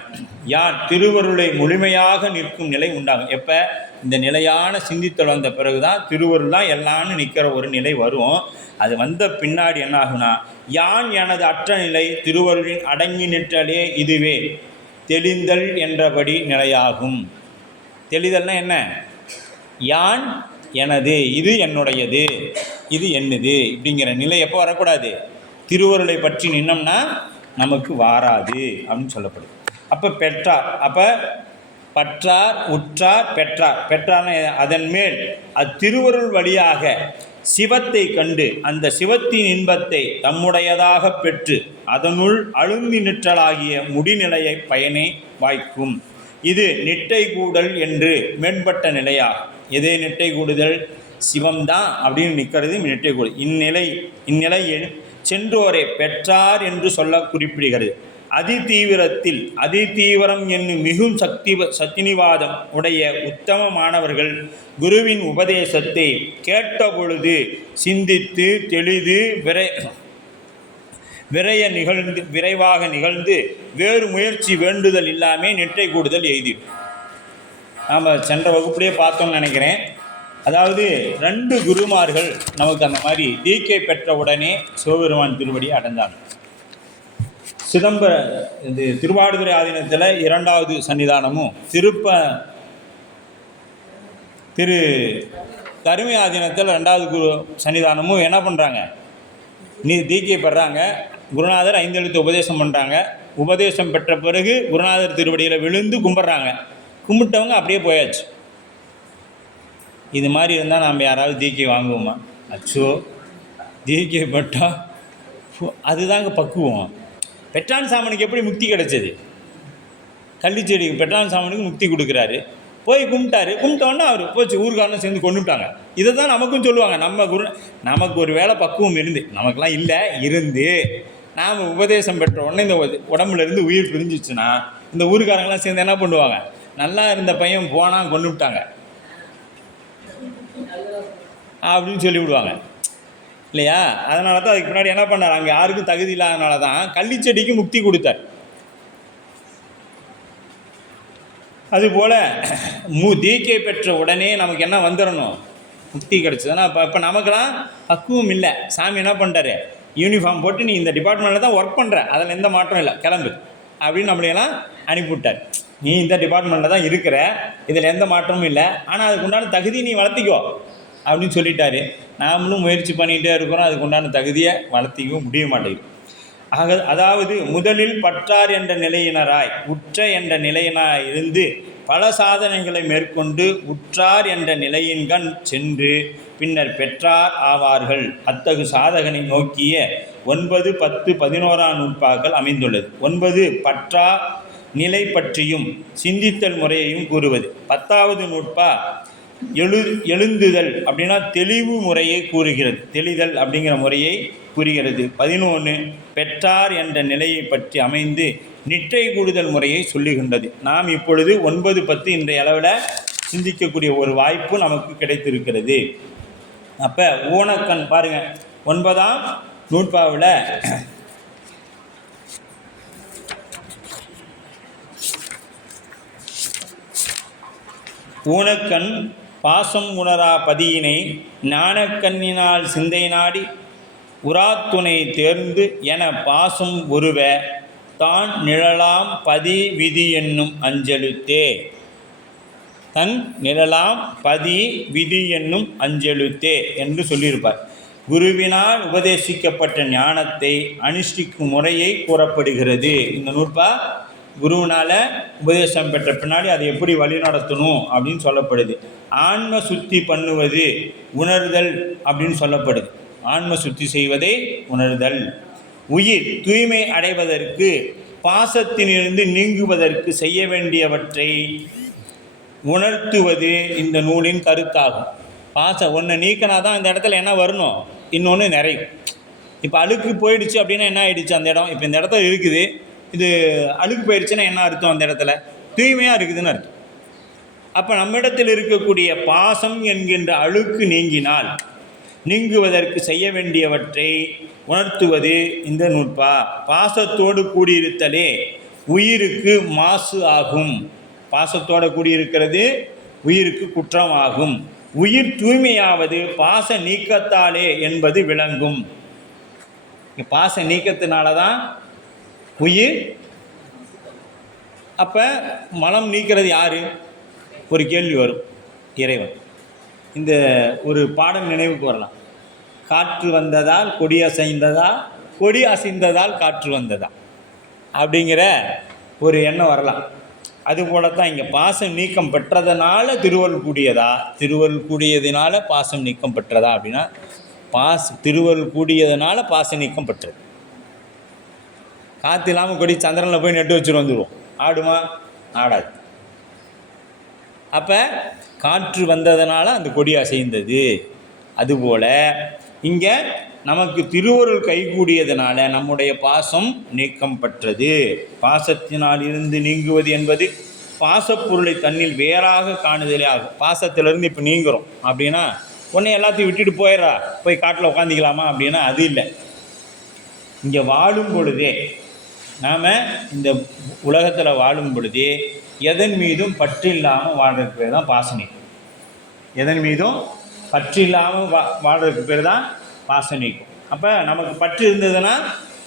யான் திருவருளை முழுமையாக நிற்கும் நிலை உண்டாகும். எப்போ இந்த நிலையான சிந்தித்தல் வந்த பிறகு தான் திருவருள் தான் எல்லான்னு நிற்கிற ஒரு நிலை வரும். அது வந்த பின்னாடி என்ன ஆகுனா, யான் எனது அற்ற நிலை திருவருளின் அடங்கி நிற்றலே இதுவே தெளிந்தல் என்றபடி நிலையாகும். தெளிதல்னா என்ன? யான் எனது, இது என்னுடையது, இது என்னது இப்படிங்கிற நிலை எப்போ வரக்கூடாது? திருவருளை பற்றி நின்னோம்னா நமக்கு வாராது அப்படின்னு சொல்லப்படுது. அப்போ பெற்றார், அப்போ பற்றார், உற்றார், பெற்றார். பெற்றார்னா அதன் மேல் அத்திருவருள் வழியாக சிவத்தை கண்டு அந்த சிவத்தின் இன்பத்தை தம்முடையதாக பெற்று அதனுள் அழுந்தி நிற்றலாகிய முடிநிலையை பயனை வாய்க்கும். இது நிட்டை கூடல் என்று மேம்பட்ட நிலையாகும். எதே நிட்டை கூடுதல்? சிவம்தான் அப்படின்னு நிற்கிறது நிட்டை கூடுதல். இந்நிலையில் சென்றோரை பெற்றார் என்று சொல்ல குறிப்பிடுகிறது. அதிதீவிரம் என்னும் மிகும் சத்தினிவாதம் உடைய உத்தமமானவர்கள் குருவின் உபதேசத்தை கேட்டபொழுது சிந்தித்து தெளிது விரைவாக நிகழ்ந்து வேறு முயற்சி வேண்டுதல் இல்லாமல் நிட்டை கூடுதல் எய்திடும். நாம் சென்ற வகுப்புலேயே பார்த்தோம்னு நினைக்கிறேன். அதாவது 2 குருமார்கள் நமக்கு அந்த மாதிரி தீக்கை பெற்ற உடனே சிவபெருமான் திருவடியை அடைந்தாங்க. இது திருவாடுதுறை ஆதீனத்தில் 2வது சன்னிதானமும் திரு கருமை ஆதீனத்தில் 2வது குரு சன்னிதானமும் என்ன பண்ணுறாங்க? தீக்கை பெறாங்க. குருநாதர் 5 எழுத்து உபதேசம் பண்ணுறாங்க. உபதேசம் பெற்ற பிறகு குருநாதர் திருவடியில் விழுந்து கும்பிட்றாங்க. கும்பிட்டவங்க அப்படியே போயாச்சு. இது மாதிரி இருந்தால் நாம் யாராவது தீக்கை வாங்குவோமா? அச்சோ, தீக்கை பெற்றால் அதுதாங்க பக்குவம். பெற்றான் சாமனுக்கு எப்படி முக்தி கிடைச்சது? கள்ளிச்செடிக்கு பெற்றான் சாமனுக்கு முக்தி கொடுக்குறாரு. போய் கும்பிட்டாரு. கும்பிட்டோன்னா அவர் போச்சு, ஊர்காரனை சேர்ந்து கொண்டுட்டாங்க. இதை தான் நமக்கும் சொல்லுவாங்க. நமக்கு ஒரு வேளை பக்குவம் இருந்து, நமக்கெல்லாம் இல்லை இருந்து நாம் உபதேசம் பெற்ற உடனே இந்த உடம்புலேருந்து உயிர் பிரிஞ்சிச்சுன்னா இந்த ஊருக்காரங்களாம் சேர்ந்து என்ன பண்ணுவாங்க? நல்லா இருந்த பையன் போனால் கொண்டு விட்டாங்க அப்படின்னு சொல்லிவிடுவாங்க இல்லையா? அதனால தான் அதுக்கு முன்னாடி என்ன பண்ணார்? அங்கே யாருக்கும் தகுதி இல்லாதனால தான் கள்ளிச்செடிக்கு முக்தி கொடுத்தார். அதுபோல் தீக்கை பெற்ற உடனே நமக்கு என்ன வந்துடணும்? முக்தி கிடச்சதுன்னா இப்போ நமக்கெல்லாம் பக்குவம் இல்லை. சாமி என்ன பண்ணுறாரு? யூனிஃபார்ம் போட்டு நீ இந்த டிபார்ட்மெண்ட்டில் தான் ஒர்க் பண்ணுற, அதில் எந்த மாற்றம் இல்லை, கிளம்பு அப்படின்னு நம்மளையெல்லாம் அனுப்பிவிட்டார். நீ இந்த டிபார்ட்மெண்ட்டில் தான் இருக்கிற, இதில் எந்த மாற்றமும் இல்லை, ஆனால் அதுக்கு உண்டான தகுதி நீ வளர்த்திக்கோ அப்படின்னு சொல்லிட்டாரு. நாமளும் முயற்சி பண்ணிகிட்டே இருக்கிறோம், அதுக்கு உண்டான தகுதியை வளர்த்திக்கவும் முடிய மாட்டேங்குது. அதாவது முதலில் பற்றார் என்ற நிலையினராய் உற்ற என்ற நிலையினாய் இருந்து பல சாதனைகளை மேற்கொண்டு உற்றார் என்ற நிலையின்கண் சென்று பின்னர் பெற்றார் ஆவார்கள். அத்தகு சாதகனை நோக்கிய 9, 10, 11ஆம் நூற்பாக்கள் அமைந்துள்ளது. 9 பற்றா நிலை பற்றியும் சிந்தித்தல் முறையையும் கூறுவது. 10வது நூற்பா எழுந்துதல் அப்படின்னா தெளிவு முறையை கூறுகிறது. தெளிதல் அப்படிங்கிற முறையை கூறுகிறது. 11 பெற்றார் என்ற நிலையை பற்றி அமைந்து நிட்டை கூடுதல் முறையை சொல்லுகின்றது. நாம் இப்பொழுது 9, 10 இன்றைய அளவில் சிந்திக்கக்கூடிய ஒரு வாய்ப்பு நமக்கு கிடைத்திருக்கிறது. அப்போ ஊனக்கண் பாருங்கள், 9ஆம் நூற்பாவில் ஊனக்கண் பாசம் உணரா பதியினை ஞானக்கண்ணினால் சிந்தை நாடி உராத்துணை தேர்ந்து என பாசம் ஒருவ தான் நிழலாம் பதி விதி என்னும் அஞ்செழுத்தே. தன் நிழலாம் பதி விதி என்னும் அஞ்செழுத்தே என்று சொல்லியிருப்பார். குருவினால் உபதேசிக்கப்பட்ட ஞானத்தை அனுஷ்டிக்கும் முறையை கூறப்படுகிறது. இந்த நூற்பா குருவினால் உபதேசம் பெற்ற பின்னாடி அதை எப்படி வழி நடத்தணும் அப்படின்னு சொல்லப்படுது. ஆன்ம சுத்தி பண்ணுவது உணர்தல் அப்படின்னு சொல்லப்படுது. ஆன்ம சுத்தி செய்வதை உணர்தல். உயிர் தூய்மை அடைவதற்கு பாசத்திலிருந்து நீங்குவதற்கு செய்ய வேண்டியவற்றை உணர்த்துவது இந்த நூலின் கருத்தாகும். ஒன்று நீக்கினா தான் இந்த இடத்துல என்ன வரணும், இன்னொன்று நிறையும். இப்போ அழுக்கு போயிடுச்சு அப்படின்னா என்ன ஆகிடுச்சு அந்த இடம்? இப்போ இந்த இடத்துல இருக்குது, இது அழுக்கு போயிடுச்சுன்னா என்ன அர்த்தம்? அந்த இடத்துல தூய்மையாக இருக்குதுன்னு அர்த்தம். அப்போ நம்மிடத்தில் இருக்கக்கூடிய பாசம் என்கின்ற அழுக்கு நீங்கினால் நீங்குவதற்கு செய்ய வேண்டியவற்றை உணர்த்துவது இந்த நூற்பா. பாசத்தோடு கூடியிருத்தலே உயிருக்கு மாசு ஆகும். பாசத்தோடு கூடியிருக்கிறது உயிருக்கு குற்றம் ஆகும். உயிர் தூய்மையாவது பாச நீக்கத்தாலே என்பது விளங்கும். பாச நீக்கத்தினால தான் உயிர். அப்போ மலம் நீக்கிறது யார்? ஒரு கேள்வி வரும், இறைவன். இந்த ஒரு பாடம் நினைவுக்கு வரலாம். காற்று வந்ததால் கொடி அசைந்ததா, கொடி அசைந்ததால் காற்று வந்ததா அப்படிங்கிற ஒரு எண்ணம் வரலாம். அதுபோல தான் இங்கே பாசம் நீக்கம் பெற்றதனால திருவருள் கூடியதா, திருவருள் கூடியதினால பாசம் நீக்கம் பெற்றதா அப்படின்னா திருவருள் கூடியதுனால பாசம் நீக்கம் பெற்றது. காற்று இல்லாமல் கொடி சந்திரனில் போய் நெட்டு வச்சுட்டு வந்துடுவோம், ஆடுமா? ஆடாது. அப்போ காற்று வந்ததுனால அந்த கொடி அசைந்தது. அதுபோல் இங்கே நமக்கு திருவருள் கைகூடியதனால நம்முடைய பாசம் நீக்கம் பெற்றது. பாசத்தினால் இருந்து நீங்குவது என்பது பாசப்பொருளை தன்னில் வேறாக காணுதலே ஆகும். பாசத்திலிருந்து இப்போ நீங்குறோம் அப்படின்னா உடனே எல்லாத்தையும் விட்டுட்டு போயிடறா, போய் காட்டில் உட்காந்துக்கலாமா அப்படின்னா அது இல்லை. இங்கே வாழும் பொழுதே, நாம் இந்த உலகத்தில் வாழும் பொழுதே எதன் மீதும் பற்று இல்லாமல் வாழ்றதுக்கு பேர் தான் பாசம் நீக்கம். எதன் மீதும் பற்று இல்லாமல் வாழ்றதுக்கு பேர் தான் பாசம் நீக்கும். அப்போ நமக்கு பற்று இருந்ததுன்னா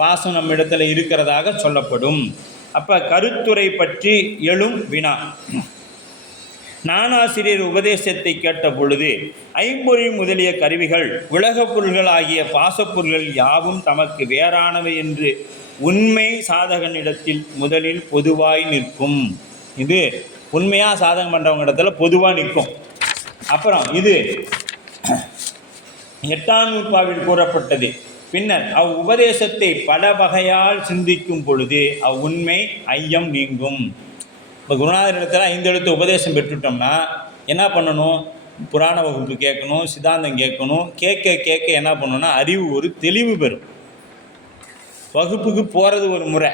பாசம் நம்ம இடத்துல இருக்கிறதாக சொல்லப்படும். அப்போ கருத்துரை பற்றி எழும் வினா. ஞானாசிரியர் உபதேசத்தை கேட்ட பொழுது ஐம்பொருள் முதலிய கருவிகள் உலகப் பொருள்கள் ஆகிய பாசப்பொருள்கள் யாவும் தமக்கு வேறானவை என்று உண்மை சாதகனிடத்தில் முதலில் பொதுவாய் நிற்கும். இது உண்மையாக சாதகம் பண்ணுறவங்க இடத்துல பொதுவாக நிற்கும். அப்புறம் இது 8ஆம் நூற்பாவில் கூறப்பட்டது. பின்னர் உபதேசத்தை பல வகையால் சிந்திக்கும் பொழுது உண்மை ஐயம் நீங்கும். இப்போ குருநாதர் இடத்துல 5 எழுத்து உபதேசம் பெற்றுட்டோம்னா என்ன பண்ணணும்? புராண வகுப்பு கேட்கணும், சித்தாந்தம் கேட்கணும். கேட்க கேட்க என்ன பண்ணணும்னா அறிவு ஒரு தெளிவு பெறும். வகுப்புக்கு போகிறது ஒரு முறை,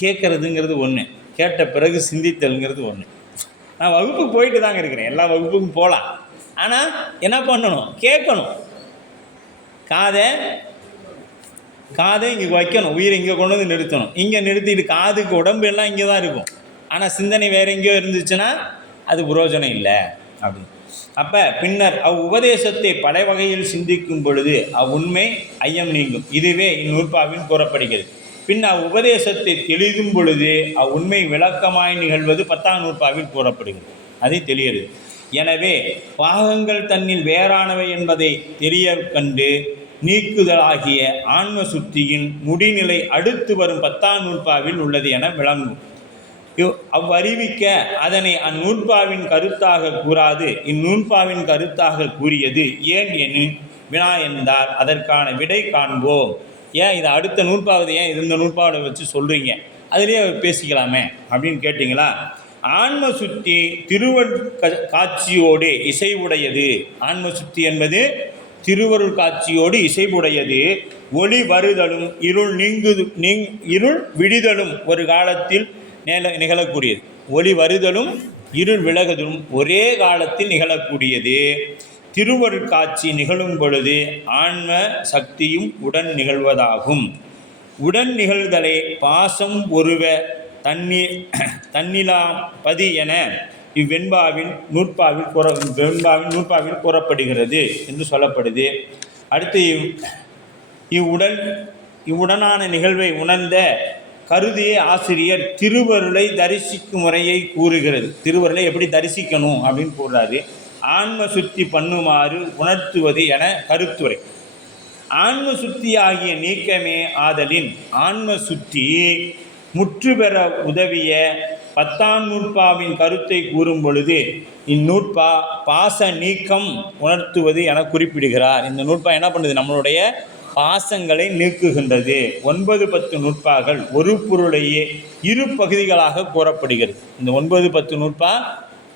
கேட்குறதுங்கிறது ஒன்று, கேட்ட பிறகு சிந்தித்தல்ங்கிறது ஒன்று. நான் வகுப்புக்கு போயிட்டு தாங்க இருக்கிறேன், எல்லா வகுப்புக்கும் போகலாம். ஆனால் என்ன பண்ணணும்? கேட்கணும். காதை இங்கே வைக்கணும், உயிரை இங்கே கொண்டு வந்து நிறுத்தணும். இங்கே நிறுத்திட்டு காதுக்கு உடம்பு எல்லாம் இங்கே தான் இருக்கும், ஆனால் சிந்தனை வேறு எங்கேயோ இருந்துச்சுன்னா அது பிரயோஜனம் இல்லை அப்படின்னு. அப்போ பின்னர் உபதேசத்தை பல வகையில் சிந்திக்கும் பொழுது உண்மை ஐயம் நீங்கும். இதுவே இந்நூற்பாவில் கூறப்படுகிறது. பின் உபதேசத்தை தெளிதும் பொழுது உண்மை விளக்கமாய் நிகழ்வது 10ஆம் நூற்பாவில் கூறப்படுகிறது. அதை தெரியுது. எனவே பாகங்கள் தன்னில் வேறானவை என்பதை தெரிய கண்டு நீக்குதலாகிய ஆன்ம சுத்தியின் முடிநிலை அடுத்து வரும் 10ஆம் நூற்பாவில் உள்ளது என விளங்கும். அவ்வறிவிக்க அதனை அந்நூற்பாவின் கருத்தாக கூறாது இந்நூற்பாவின் கருத்தாக கூறியது ஏன் எனின் வினா என்றால் அதற்கான விடை காண்போம். ஏன் இதை அடுத்த நூற்பாவது ஏன் இந்த நூற்பாவை வச்சு சொல்கிறீங்க, அதிலே பேசிக்கலாமே அப்படின்னு கேட்டிங்களா? ஆன்ம சுத்தி திருவருள் காட்சியோடு இசைவுடையது. ஆன்ம சுத்தி என்பது திருவருள் காட்சியோடு இசைவுடையது. ஒளி வருதலும் இருள் விடுதலும் ஒரு காலத்தில் நிகழக்கூடியது. ஒளி வருதலும் இருள் விலகுதலும் ஒரே காலத்தில் நிகழக்கூடியது. திருவருள் காட்சி நிகழும் பொழுது ஆன்ம சக்தியும் உடன் நிகழ்வதாகும். உடன் நிகழ்தலை பாசம் ஒருவ தன்னிலாம்பதி என இவ்வெண்பாவின் நூற்பாவில் கூறப்படுகிறது என்று சொல்லப்படுது. அடுத்து இவ்வுடனான நிகழ்வை உணர்ந்த கருதிய ஆசிரியர் திருவருளை தரிசிக்கும் முறையை கூறுகிறது. திருவருளை எப்படி தரிசிக்கணும் அப்படின்னு கூறுறாரு. ஆன்ம சுத்தி பண்ணுமாறு உணர்த்துவது என கருத்துரை. ஆன்ம சுத்தி ஆகிய நீக்கமே ஆதலின் ஆன்ம சுத்தி முற்று பெற உதவிய 10ஆம் நூற்பாவின் கருத்தை கூறும் பொழுது இந்நூற்பா பாச நீக்கம் உணர்த்துவது என குறிப்பிடுகிறார். இந்த நூற்பா என்ன பண்ணுது? நம்மளுடைய பாசங்களை நீக்குகின்றது. 9-10 நூற்பாக்கள் ஒரு பொருளையே இரு பகுதிகளாக கூறப்படுகிறது. இந்த 9-10 நூற்பா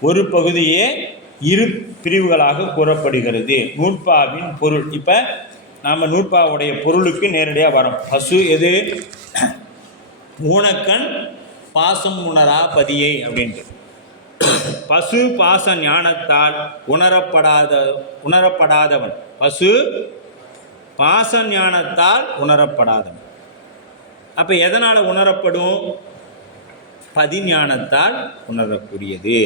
ஒரு பகுதியே இரு பிரிவுகளாக கூறப்படுகிறது. நூற்பாவின் பொருள். இப்போ நாம் நூற்பாவுடைய பொருளுக்கு நேரடியாக வரோம். பசு எது? ஊனக்கண் பாசம் உணரா பதியை அப்படின்ட்டு. பசு பாச ஞானத்தால் உணரப்படாதவன். பசு பாச ஞானத்தால் உணரப்படாதவன். அப்போ எதனால் உணரப்படும்? பதிஞானத்தால் உணரக்கூடியது.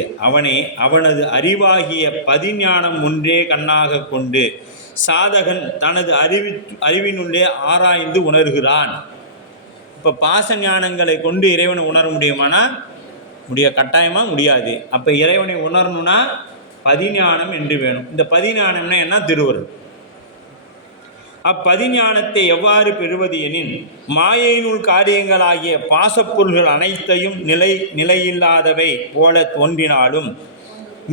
அவனது அறிவாகிய பதிஞானம் ஒன்றே கண்ணாக கொண்டு சாதகன் தனது அறிவினுள்ளே ஆராய்ந்து உணர்கிறான். இப்போ பாச ஞானங்களை கொண்டு இறைவனை உணர முடியுமானா கட்டாயமாக முடியாது. அப்போ இறைவனை உணரணும்னா பதிஞானம் என்று வேணும். இந்த பதிஞானம்னா என்ன? திருவருள். அப்பதிஞானத்தை எவ்வாறு பெறுவது எனின், மாயையினுள் காரியங்களாகிய பாசப்பொருள்கள் அனைத்தையும் நிலையில்லாதவை போல தோன்றினாலும்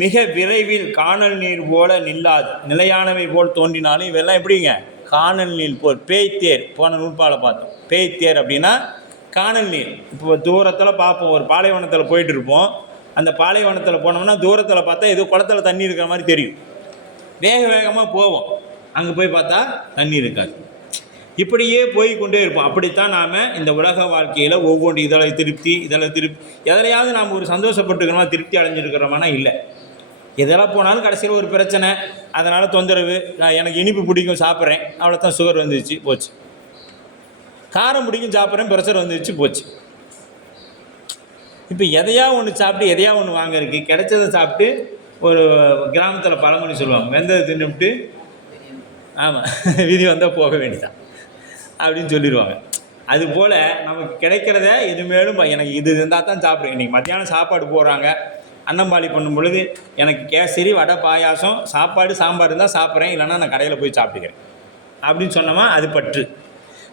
மிக விரைவில் காணல் நீர் போல நில்லாது. நிலையானவை போல் தோன்றினாலும் இவெல்லாம் எப்படிங்க? காணல் நீர் போல். பேய்த்தேர் போன நூற்பாலை பார்த்தோம். பேய்த்தேர் அப்படின்னா காணல் நீர். இப்போ தூரத்தில் பார்ப்போம், ஒரு பாலைவனத்தில் போயிட்டு இருப்போம். அந்த பாலைவனத்தில் போனோம்னா தூரத்தில் பார்த்தா ஏதோ குளத்தில் தண்ணி இருக்கிற மாதிரி தெரியும். வேக வேகமாக போவோம், அங்கே போய் பார்த்தா தண்ணி இருக்காது. இப்படியே போய் கொண்டே இருப்போம். அப்படித்தான் நாம் இந்த உலக வாழ்க்கையில் ஒவ்வொன்று இதில் திருப்தி எதிலையாவது நாம் ஒரு சந்தோஷப்பட்டுக்கிறோமா, திருப்தி அடைஞ்சிருக்கிறோமானா இல்லை. எதெல்லாம் போனாலும் கடைசியில் ஒரு பிரச்சனை, அதனால் தொந்தரவு. நான் எனக்கு இனிப்பு பிடிக்கும் சாப்பிட்றேன், அவ்வளோதான், சுகர் வந்துடுச்சு போச்சு. காரம் பிடிக்கும் சாப்பிட்றேன், ப்ரெஷர் வந்துடுச்சு போச்சு. இப்போ எதையா ஒன்று சாப்பிட்டு எதையா ஒன்று வாங்கிறதுக்கு கிடைச்சதை சாப்பிட்டு, ஒரு கிராமத்தில் பழமொழி சொல்லுவாங்க, வெந்ததை தின்னுவிட்டு ஆமாம் விதி வந்தால் போக வேண்டியதான் அப்படின்னு சொல்லிடுவாங்க. அதுபோல் நமக்கு கிடைக்கிறத எதுமேலும் எனக்கு இது இருந்தால் தான் சாப்பிடுவேன். இன்றைக்கி மத்தியானம் சாப்பாடு போடுறாங்க, அன்னம்பாளி பண்ணும் பொழுது எனக்கு கேசரி, வடை, பாயாசம், சாப்பாடு, சாம்பார் இருந்தால் சாப்பிட்றேன், இல்லைன்னா நான் கடையில் போய் சாப்பிட்டுக்கிறேன் அப்படின்னு சொன்னோமா அது பற்று.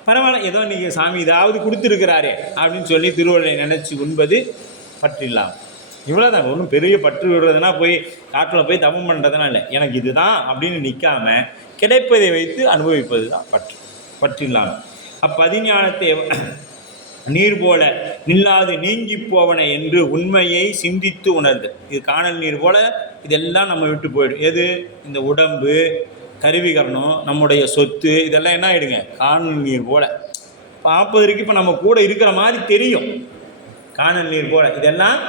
பரவாயில்ல, ஏதோ இன்றைக்கி சாமி இதாவது கொடுத்துருக்கிறாரே அப்படின்னு சொல்லி திருவள்ளுவரை நினச்சி உண்பது பற்று இல்லாமல். இவ்வளோதான். ஒன்றும் பெரிய பற்று விடுறதுனா போய் காட்டில் போய் தவம் பண்ணுறதுனா இல்லை. எனக்கு இதுதான் அப்படின்னு நிற்காமல் கிடைப்பதை வைத்து அனுபவிப்பது தான் பற்று இல்லாமல். அப்பதிஞானத்தை நீர் போல நில்லாது நீங்கி போவன என்று உண்மையை சிந்தித்து உணர்து. இது காணல் நீர் போல இதெல்லாம் நம்ம விட்டு போயிடும். எது? இந்த உடம்பு, கருவிகரணம், நம்முடைய சொத்து, இதெல்லாம் என்ன ஆகிடுங்க? காணல் நீர் போல. பார்ப்பதற்கு இப்போ நம்ம கூட இருக்கிற மாதிரி தெரியும். காணல் நீர் போல இதெல்லாம்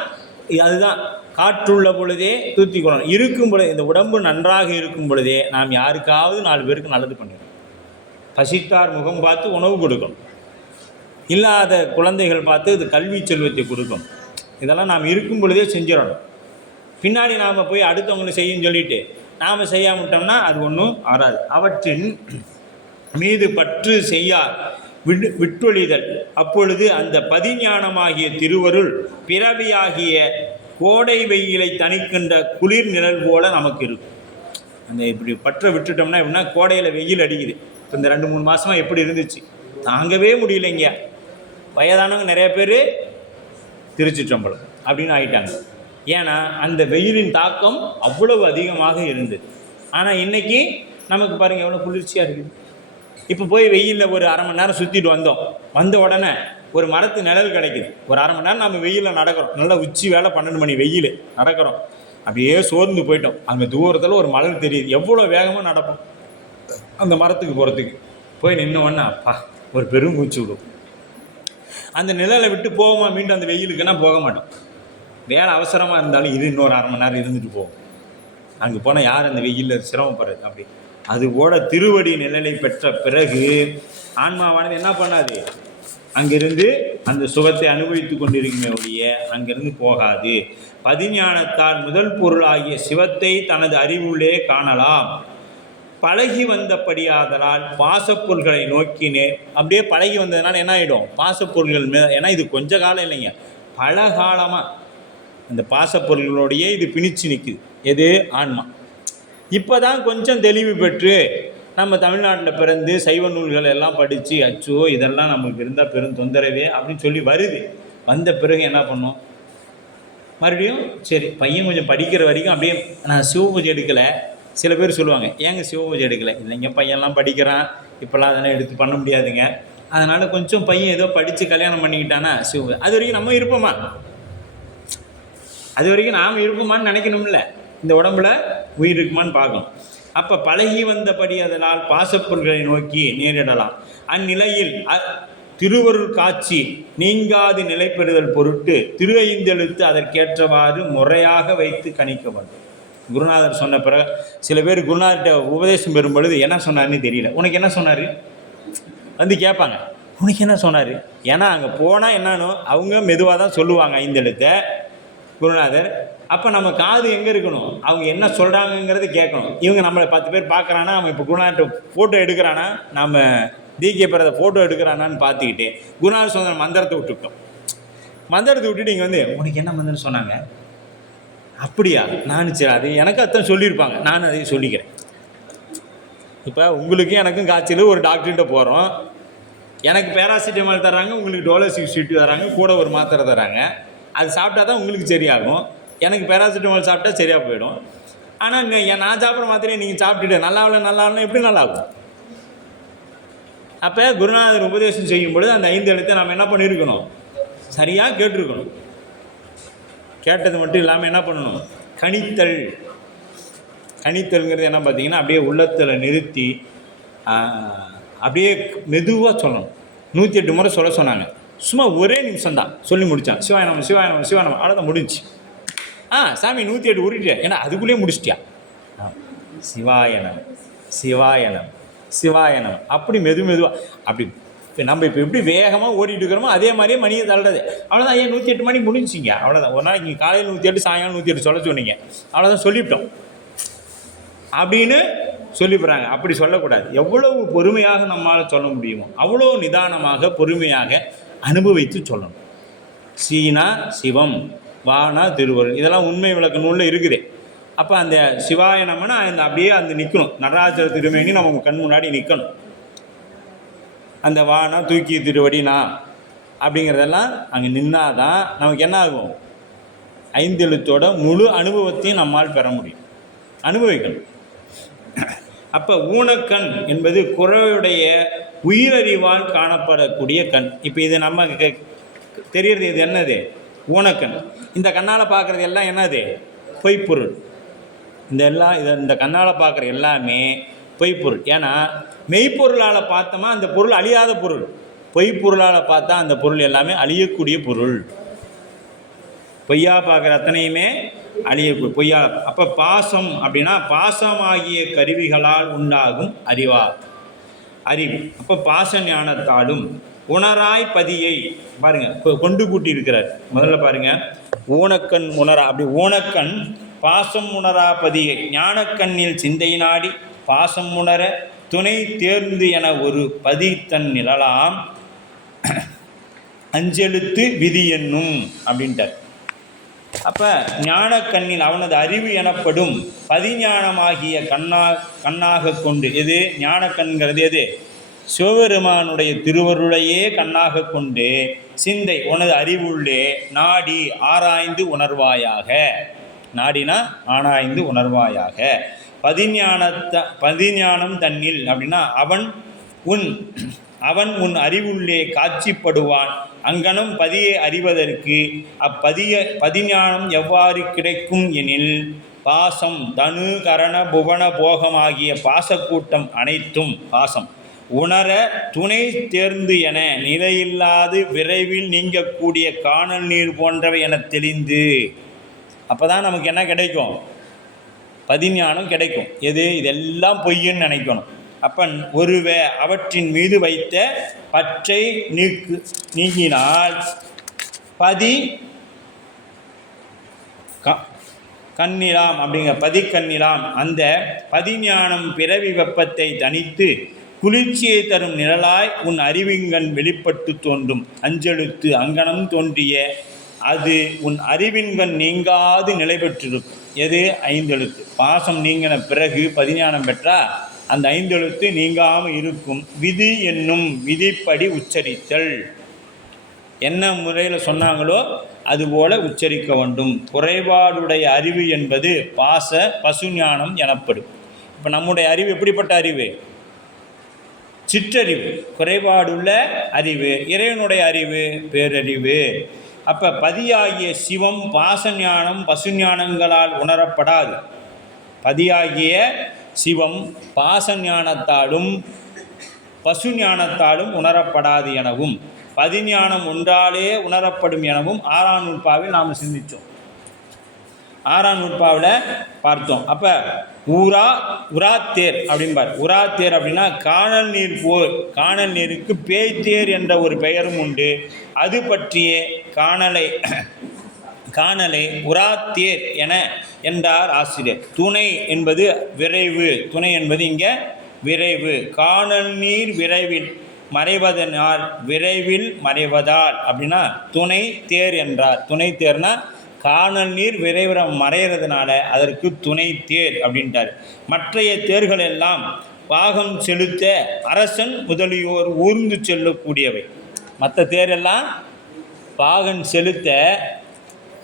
அதுதான். காற்றுள்ள பொழுதே தூத்திக்கொள்ளணும். இருக்கும் பொழுது, இந்த உடம்பு நன்றாக இருக்கும் பொழுதே நாம் யாருக்காவது 4 பேருக்கு நல்லது பண்ணிடணும். பசித்தார் முகம் பார்த்து உணவு கொடுக்கணும். இல்லாத குழந்தைகள் பார்த்து இது கல்வி செல்வத்தை கொடுக்கணும். இதெல்லாம் நாம் இருக்கும் பொழுதே செஞ்சிடணும். பின்னாடி நாம் போய் அடுத்தவங்களை செய்யும் சொல்லிட்டு நாம் செய்யாமட்டோம்னா அது ஒன்றும் ஆறாது. அவற்றின் மீது பற்று செய்யார் விட்டொழிதல். அப்பொழுது அந்த பதிஞானமாகிய திருவருள் பிறவியாகிய கோடை வெயிலை தணிக்கின்ற குளிர் நிழல் போல நமக்கு இருக்கும். அந்த இப்படி பற்றை விட்டுட்டோம்னா எப்படின்னா, கோடையில் வெயில் அடிக்குது. இப்போ இந்த 2-3 மாதமாக எப்படி இருந்துச்சு, தாங்கவே முடியலைங்க. வயதானவங்க நிறைய பேர் திருச்சிற்றம்பலம் அப்படின்னு ஆகிட்டாங்க. ஏன்னா அந்த வெயிலின் தாக்கம் அவ்வளவு அதிகமாக இருந்தது. ஆனால் இன்றைக்கி நமக்கு பாருங்கள் எவ்வளோ குளிர்ச்சியாக இருக்குது. இப்போ போய் வெயிலில் ஒரு 1/2 மணி நேரம் சுற்றிட்டு வந்த உடனே ஒரு மரத்து நிழல் கிடைக்குது. ஒரு 1/2 மணி நேரம் நம்ம வெயிலில் நடக்கிறோம். நல்லா உச்சி வேலை 12 மணி வெயில் நடக்கிறோம். அப்படியே சோர்ந்து போயிட்டோம். அங்கே தூரத்தில் ஒரு மலர் தெரியுது. எவ்வளோ வேகமாக நடப்போம் அந்த மரத்துக்கு போகிறதுக்கு. போய் நின்னோன்னா அப்பா ஒரு பெரும் மூச்சு விடும். அந்த நிழலை விட்டு போவோமா மீண்டும் அந்த வெயிலுக்குன்னா போக மாட்டோம். வேலை அவசரமாக இருந்தாலும் இன்னொரு 1/2 மணி நேரம் இருந்துட்டு போவோம். அங்கே போனால் யார் அந்த வெயிலில் சிரமப்படுறது? அப்படி அதுபோல திருவடி நிழலை பெற்ற பிறகு ஆன்மாவானது என்ன பண்ணாது? அங்கிருந்து அந்த சுகத்தை அனுபவித்து கொண்டிருக்குமே ஒழிய அங்கிருந்து போகாது. பதிஞானத்தால் முதல் பொருளாகிய சிவத்தை தனது அறிவுள்ளே காணலாம். பழகி வந்தபடியாதலால் பாசப்பொருள்களை நோக்கினே அப்படியே பழகி வந்ததுனால என்ன ஆகிடும்? பாசப்பொருள்கள் ஏன்னா இது கொஞ்ச காலம் இல்லைங்க, பல காலமாக இந்த பாசப்பொருள்களோடையே இது பிணிச்சு நிற்குது. எது? ஆன்மா. இப்போ தான் கொஞ்சம் தெளிவு பெற்று நம்ம தமிழ்நாட்டில் பிறந்து சைவ நூல்கள் எல்லாம் படித்து அச்சோ இதெல்லாம் நமக்கு இருந்தால் பெரும் தொந்தரவே அப்படின்னு சொல்லி வருது. வந்த பிறகு என்ன பண்ணோம்? மறுபடியும் சரி பையன் கொஞ்சம் படிக்கிற வரைக்கும் அப்படியே நான் சிவபூஜை எடுக்கலை. சில பேர் சொல்லுவாங்க, ஏங்க சிவபூஜை எடுக்கலை? இல்லைங்க பையன்லாம் படிக்கிறான், இப்போல்லாம் அதெல்லாம் எடுத்து பண்ண முடியாதுங்க. அதனால் கொஞ்சம் பையன் ஏதோ படித்து கல்யாணம் பண்ணிக்கிட்டானா சிவபூஜை. அது வரைக்கும் நம்ம இருப்போமா? அது வரைக்கும் நாம் இருப்போமான்னு நினைக்கணும்ல. இந்த உடம்புல உயிர் இருக்குமான்னு பார்க்கணும். அப்போ பழகி வந்தபடி அதனால் பாசப்பொருள்களை நோக்கி நேரிடலாம். அந்நிலையில் திருவருள் காட்சி நீங்காது நிலை பெறுதல் பொருட்டு திரு ஐந்தெழுத்து அதற்கேற்றவாறு முறையாக வைத்து கணிக்க வேண்டும். குருநாதர் சொன்ன பிறகு சில பேர் குருநாதர்கிட்ட உபதேசம் பெறும் பொழுது என்ன சொன்னார்னு தெரியல. உனக்கு என்ன சொன்னார் வந்து கேட்பாங்க, உனக்கு என்ன சொன்னார்? ஏன்னா அங்கே போனால் என்னன்னு அவங்க மெதுவாக தான் சொல்லுவாங்க ஐந்தெழுத்தை குருநாதர். அப்போ நம்ம காது எங்கே இருக்கணும், அவங்க என்ன சொல்கிறாங்கங்கிறது கேட்கணும். இவங்க நம்மளை 10 பேர் பார்க்குறானா, அவன் இப்போ குருநாதர் ஃபோட்டோ எடுக்கிறானா, நம்ம தீக்கை பெறத ஃபோட்டோ எடுக்கிறானான்னு பார்த்துக்கிட்டு குருநாதர் சொன்ன மந்திரத்தை விட்டுவிட்டோம். மந்திரத்தை விட்டுட்டு இங்கே வந்து உனக்கு என்ன மந்திரம் சொன்னாங்க, அப்படியா, நான் சரி அது எனக்கு அதான் சொல்லியிருப்பாங்க, நான் அதையும் சொல்லிக்கிறேன். இப்போ உங்களுக்கும் எனக்கும் காய்ச்சல், ஒரு டாக்டர்கிட்ட போகிறோம், எனக்கு பேராசிட்டமால் தராங்க, உங்களுக்கு டோலோசிக் ஷீட்டு தராங்க, கூட ஒரு மாத்திரை தராங்க. அது சாப்பிட்டா தான் உங்களுக்கு சரியாகும். எனக்கு பேராசிட்டமால் சாப்பிட்டா சரியாக போயிடும். ஆனால் நான் சாப்பிட்ற மாத்திரையை நீங்கள் சாப்பிட்டுட்டு நல்லா எப்படி நல்லாகும்? அப்போ குருநாதர் உபதேசம் செய்யும் பொழுது அந்த 5 எழுத்தை நாம் என்ன பண்ணியிருக்கணும், சரியாக கேட்டிருக்கணும். கேட்டது மட்டும் இல்லாமல் என்ன பண்ணணும், கணித்தல்ங்கிறது என்ன பார்த்தீங்கன்னா அப்படியே உள்ளத்தில் நிறுத்தி அப்படியே மெதுவாக சொல்லணும். 108 முறை சொல்ல சொன்னாங்க. சும்மா ஒரே நிமிஷம்தான் சொல்லி முடித்தான். சிவாயனம் சிவாயனம் சிவாயனம், அவ்வளோதான் முடிஞ்சு. சாமி 108 உருட்டிட்டேன், ஏன்னா அதுக்குள்ளேயே முடிச்சிட்டியா. சிவாயனம் சிவாயனம் சிவாயனம், அப்படி மெதுவாக அப்படி நம்ம இப்போ எப்படி வேகமாக ஓடிட்டு இருக்கிறோமோ அதே மாதிரியே மணியை தள்ளுறது. அவ்வளோதான். 108 மணி முடிஞ்சிங்க, அவ்வளோதான். ஒரு நாளைக்கு காலையில் 108, சாயங்காலம் 108 சொல்ல சொன்னீங்க, அவ்வளோதான், சொல்லிவிட்டோம் அப்படின்னு சொல்லிவிடுறாங்க. அப்படி சொல்லக்கூடாது. எவ்வளவு பொறுமையாக நம்மளால் சொல்ல முடியுமோ அவ்வளோ நிதானமாக பொறுமையாக அனுபவித்து சொல்லணும். சீனா சிவம், வானா திருவருள், இதெல்லாம் உண்மை விளக்க நூலில் இருக்குது. அப்போ அந்த சிவாயனம்னா அந்த அப்படியே அந்த நிற்கணும். நடராஜர் திருமேனி நம்ம கண் முன்னாடி நிற்கணும். அந்த வானா தூக்கி திருவடினா அப்படிங்கிறதெல்லாம் அங்கே நின்னாதான் நமக்கு என்ன ஆகும், 5 எழுத்தோட முழு அனுபவத்தையும் நம்மால் பெற முடியும், அனுபவிக்கணும். அப்போ ஊனக்கண் என்பது குறவுடைய உயிரறிவால் காணப்படக்கூடிய கண். இப்போ இது நம்ம தெரியறது, இது என்னது, ஊனக்கண். இந்த கண்ணால் பார்க்குறது எல்லாம் என்னது, பொய்ப்பொருள். இந்த கண்ணால் பார்க்குற எல்லாமே பொய்ப்பொருள். ஏன்னா மெய்ப்பொருளால் பார்த்தோமா அந்த பொருள் அழியாத பொருள், பொய்ப்பொருளால் பார்த்தா அந்த பொருள் எல்லாமே அழியக்கூடிய பொருள். பொய்யா பார்க்குற அத்தனையுமே அழியக்கூடிய பொய்யா. அப்போ பாசம் அப்படின்னா பாசமாகிய கருவிகளால் உண்டாகும் அறிவு. அப்போ பாச ஞானத்தாலும் உணராய் பதியை பாருங்கள் கொண்டு கூட்டி இருக்கிறார். முதல்ல பாருங்கள், ஊனக்கண் உணரா, அப்படி ஊனக்கண் பாசம் உணரா பதியை ஞானக்கண்ணில் சிந்தை நாடி பாசம் உணர துணை தேர்ந்து என ஒரு பதி தன் நிழலாம் அஞ்செழுத்து விதி என்னும் அப்படின்ட்டார். அப்போ ஞானக்கண்ணில் அவனது அறிவு எனப்படும் பதிஞானமாகிய கண்ணாக கொண்டு, எது ஞானக்கண்கிறது, எது சிவபெருமானுடைய திருவருளையே கண்ணாக கொண்டு சிந்தை உனது அறிவுள்ளே நாடி ஆராய்ந்து உணர்வாயாக. நாடினா ஆராய்ந்து உணர்வாயாக. பதிஞானம் தன்னில் அப்படின்னா அவன் உன் அறிவுள்ளே காட்சிப்படுவான். அங்கனம் பதியை அறிவதற்கு பதிஞானம் எவ்வாறு கிடைக்கும் எனில் பாசம் தனு கரண புவன போகமாகிய பாசக்கூட்டம் அனைத்தும் பாசம் உணர துணை தேர்ந்து என நிலையில்லாது விரைவில் நீங்கக்கூடிய காணல் நீர் போன்றவை என தெளிந்து. அப்போ தான் நமக்கு என்ன கிடைக்கும், பதிஞானம் கிடைக்கும். எது, இதெல்லாம் பொய்ன்னு நினைக்கணும். அப்போ அவற்றின் மீது வைத்த பற்றை நீங்கினால் கண்ணிலாம் அப்படிங்கிற பதிக்கண்ணிலாம் அந்த பதிஞானம் பிறவி வெப்பத்தை தணித்து குளிர்ச்சியை தரும் நிழலாய் உன் அறிவிங்கண் வெளிப்பட்டு தோன்றும் அஞ்செழுத்து அங்கனம் தோன்றிய அது உன் அறிவின்கண் நீங்காது நிலை பெற்றிருக்கும். எது, 5 எழுத்து. பாசம் நீங்கின பிறகு பதிஞானம் பெற்றால் அந்த 5 எழுத்து நீங்காமல் இருக்கும். விதி என்னும் விதிப்படி உச்சரித்தல். என்ன முறையில் சொன்னாங்களோ அதுபோல உச்சரிக்க வேண்டும். குறைபாடுடைய அறிவு என்பது பசுஞானம் எனப்படும். இப்போ நம்முடைய அறிவு எப்படிப்பட்ட அறிவு, சிற்றறிவு, குறைபாடுள்ள அறிவு. இறைவனுடைய அறிவு பேரறிவு. அப்போ பதியாகிய சிவம் பாசஞானம் பசுஞானங்களால் பசு ஞானத்தாலும் உணரப்படாது எனவும் பதிஞானம் ஒன்றாலே உணரப்படும் எனவும் 6ஆம் நூற்பாவில் நாம் சிந்தித்தோம். 6ஆம் நூற்பாவில் பார்த்தோம். அப்போ உராத்தேர் அப்படின்பார். உராத்தேர் அப்படின்னா காணல் நீர் காணல் நீருக்கு பேய்த்தேர் என்ற ஒரு பெயரும் உண்டு. அது பற்றிய காணலை உராத்தேர் என்றார் ஆசிரியர். துணை என்பது விரைவு, துணை என்பது இங்கே விரைவு. காணல் நீர் விரைவில் மறைவதனால், விரைவில் மறைவதால் அப்படின்னா துணை தேர் என்றார். துணை தேர்னா காணல் நீர் விரைவில் மறைகிறதுனால அதற்கு துணை தேர் அப்படின்ட்டார். மற்றைய தேர்கள் எல்லாம் பாகம் செலுத்த அரசன் முதலியோர் ஊர்ந்து செல்லக்கூடியவை. மற்ற தேரெல்லாம் பாகம் செலுத்த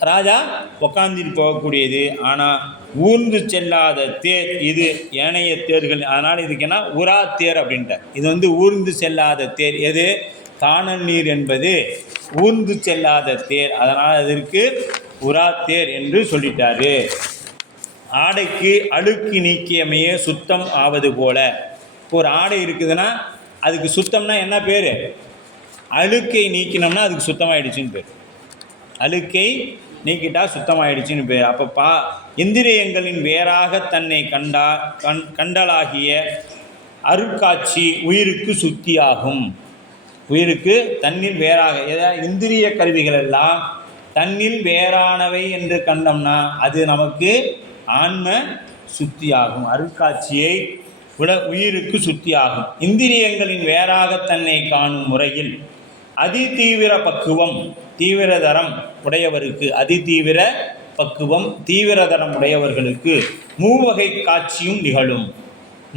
ராஜா உக்காந்திட்டு போகக்கூடியது. ஆனால் ஊர்ந்து செல்லாத தேர் இது ஏனைய தேர்கள். அதனால் இதுக்கு என்ன உரா தேர் அப்படின்ட்டார். இது ஊர்ந்து செல்லாத தேர். எது? காணல் நீர் என்பது ஊர்ந்து செல்லாத தேர். அதனால் அதற்கு உரா தேர் என்று சொல்லிட்டாரு. ஆடைக்கு அழுக்கு நீக்கியமையே சுத்தம் ஆவது போல. இப்போ ஒரு ஆடை இருக்குதுன்னா அதுக்கு சுத்தம்னா என்ன பேர்? அழுக்கை நீக்கினோம்னா அதுக்கு சுத்தமாயிடுச்சுன்னு பேர். அழுக்கை நீக்கிட்டால் சுத்தமாயிடுச்சுன்னு பேர். அப்போ இந்திரியங்களின் வேறாக தன்னை கண்டலாகிய அருட்காட்சி உயிருக்கு சுத்தியாகும். உயிருக்கு தன்னில் வேறாக ஏதாவது இந்திரிய கருவிகள் எல்லாம் தன்னில் வேறானவை என்று கண்டோம்னா அது நமக்கு ஆன்ம சுத்தியாகும். அருட்காட்சியை உயிருக்கு சுத்தியாகும். இந்திரியங்களின் வேறாக தன்னை காணும் முறையில் அதிதீவிர பக்குவம் தீவிரதரம் உடையவருக்கு, அதிதீவிர பக்குவம் தீவிரதரம் உடையவர்களுக்கு மூவகை காட்சியும் நிகழும்.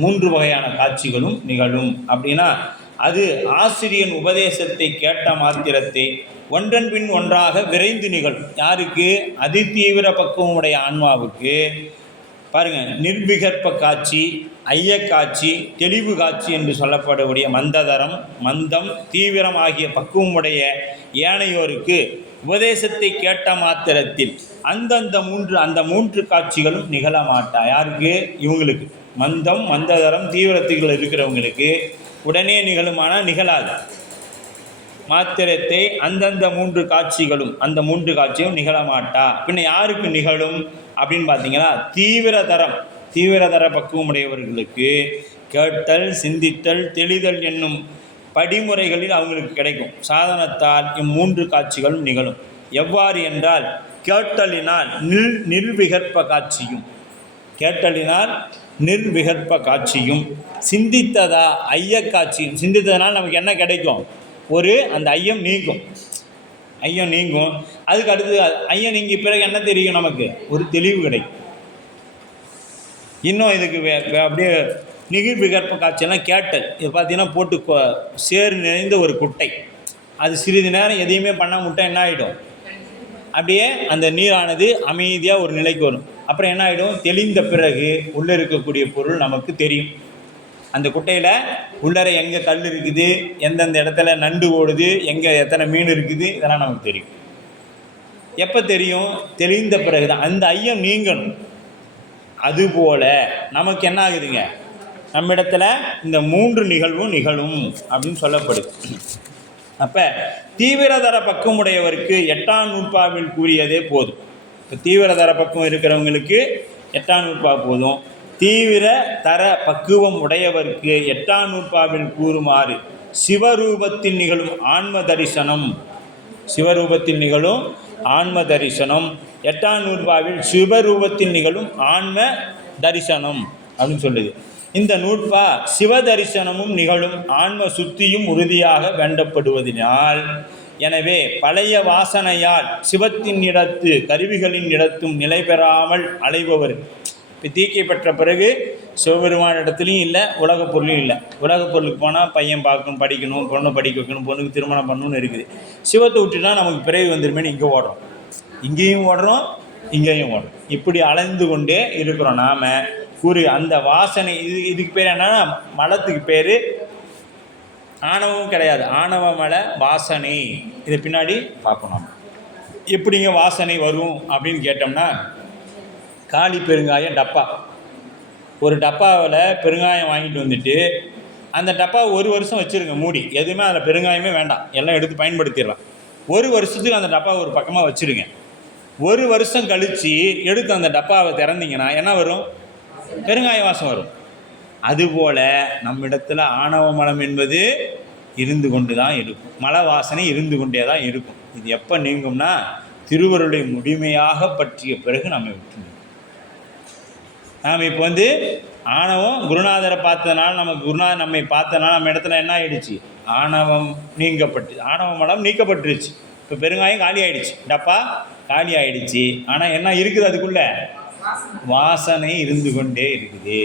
3 வகையான காட்சிகளும் நிகழும். அப்படின்னா அது ஆசிரியன் உபதேசத்தை கேட்ட மாத்திரத்தை ஒன்றன் பின் ஒன்றாக விரைந்து நிகழும். யாருக்கு? அதிதீவிர பக்குவம் உடைய ஆன்மாவுக்கு. பாருங்கள், நிர்விகற்ப காட்சி, ஐயக்காட்சி, தெளிவு காட்சி என்று சொல்லப்படக்கூடிய மந்ததரம், மந்தம், தீவிரம் ஆகிய பக்குவமுடைய ஏனையோருக்கு உபதேசத்தை கேட்ட மாத்திரத்தில் அந்த மூன்று காட்சிகளும் நிகழமாட்டா. யாருக்கு? இவங்களுக்கு. மந்தம், மந்ததரம், தீவிரத்துகள் இருக்கிறவங்களுக்கு உடனே நிகழுமானால் நிகழாது. மாத்திரத்தை அந்த 3 காட்சிகளும் அந்த 3 காட்சியும் நிகழமாட்டா. பின்ன யாருக்கு நிகழும் அப்படின்னு பார்த்தீங்கன்னா தீவிரதர பக்குவமுடையவர்களுக்கு கேட்டல், சிந்தித்தல், தெளிதல் என்னும் படிமுறைகளில் அவங்களுக்கு கிடைக்கும். சாதனத்தால் 3 காட்சிகளும் நிகழும். எவ்வாறு என்றால் கேட்டலினால் நிர்விகற்ப காட்சியும், சிந்தித்ததா ஐயக்காட்சியும். சிந்தித்ததனால் நமக்கு என்ன கிடைக்கும்? அந்த ஐயம் நீங்கும். அதுக்கு அடுத்து ஐயம் நீங்கி பிறகு என்ன தெரியும்? நமக்கு ஒரு தெளிவு கிடைக்கும். இன்னும் இதுக்கு அப்படியே நிர்விகற்ப காட்சியெல்லாம் கேட்டல். இது பார்த்தீங்கன்னா போட்டு சேறு நிறைந்த ஒரு குட்டை. அது சிறிது நேரம் எதையுமே பண்ண முட்டை என்ன ஆகிடும்? அப்படியே அந்த நீரானது அமைதியாக ஒரு நிலைக்கு வரும். அப்புறம் என்ன ஆகிடும்? தெளிந்த பிறகு உள்ளே இருக்கக்கூடிய பொருள் நமக்கு தெரியும். அந்த குட்டையில் உள்ளரை எங்கே கல் இருக்குது, எந்தெந்த இடத்துல நண்டு ஓடுது, எங்கே எத்தனை மீன் இருக்குது, இதெல்லாம் நமக்கு தெரியும். எப்போ தெரியும்? தெளிந்த பிறகு தான். அந்த ஐயம் நீங்கணும். அதுபோல் நமக்கு என்ன ஆகுதுங்க? நம்மிடத்துல இந்த 3 நிகழ்வும் நிகழும் அப்படின்னு சொல்லப்படுது. அப்போ தீவிரதர பக்குவமுடையவருக்கு 8ஆம் நூற்பாவில் கூறியதே போதும். இப்போ தீவிரதர பக்குவம் இருக்கிறவங்களுக்கு 8ஆம் நூற்பா போதும். தீவிர தர பக்குவம் உடையவருக்கு 8ஆம் நூற்பாவில் கூறுமாறு சிவரூபத்தில் நிகழும் ஆன்ம தரிசனம் 8ஆம் நூற்பாவில் சிவரூபத்தில் நிகழும் ஆன்ம தரிசனம் அப்படின்னு சொல்லுது. இந்த நூற்பா சிவ தரிசனமும் நிகழும் ஆன்ம சுத்தியும் உறுதியாக வேண்டப்படுவதனால், எனவே பழைய வாசனையால் சிவத்தின் இடத்து கருவிகளின் இடத்தும் நிலை பெறாமல் அலைபவர். இப்போ தீக்கை பெற்ற பிறகு சிவபெருமான இடத்துலையும் இல்லை, உலக பொருளும் இல்லை. உலக பொருளுக்கு போனால் பையன் பார்க்கணும், படிக்கணும், பொண்ணை படிக்க வைக்கணும், பொண்ணுக்கு திருமணம் பண்ணணும்னு இருக்குது. சிவத்தை விட்டுனா நமக்கு பிறகு வந்துருமேனு இங்கே ஓடுறோம், இங்கேயும் ஓடுறோம், இங்கேயும் ஓடுறோம். இப்படி அலைந்து கொண்டே இருக்கிறோம். நாம் அந்த வாசனை இதுக்கு பேர் என்னன்னா, மலத்துக்கு பேர் ஆணவம் கிடையாது, ஆணவ மலை வாசனை. இதை பின்னாடி பார்க்கணும். எப்படிங்க வாசனை வரும் அப்படின்னு கேட்டோம்னா, காளி பெருங்காயம் டப்பா, ஒரு டப்பாவில் பெருங்காயம் வாங்கிட்டு வந்துட்டு அந்த டப்பா ஒரு வருஷம் வச்சுருங்க மூடி, எதுவுமே அதில் பெருங்காயமே வேண்டாம், எல்லாம் எடுத்து பயன்படுத்திடலாம். ஒரு வருஷத்துக்கு அந்த டப்பா ஒரு பக்கமாக வச்சுருங்க. ஒரு வருஷம் கழித்து எடுத்து அந்த டப்பாவை திறந்தீங்கன்னா என்ன வரும்? பெருங்காய வாசம் வரும். அதுபோல் நம்மிடத்தில் ஆணவ மலம் என்பது இருந்து கொண்டு தான் இருக்கும், மல வாசனை இருந்து கொண்டே தான் இருக்கும். இது எப்போ நீங்கும்னா திருவருளை முழுமையாக பற்றிய பிறகு நம்ம விட்டு. நாம் இப்போ ஆணவம் குருநாதரை பார்த்ததுனால, நமக்கு குருநாதர் நம்மை பார்த்தனால நம்ம இடத்துல என்ன ஆகிடுச்சு? ஆணவம் நீங்கப்பட்டு, ஆணவ மலம் நீக்கப்பட்டுருச்சு. இப்போ பெருங்காயம் காலி ஆகிடுச்சு, டப்பா காலி ஆகிடுச்சு. ஆனால் என்ன இருக்குது? அதுக்குள்ளே வாசனை இருந்து கொண்டே இருக்குது.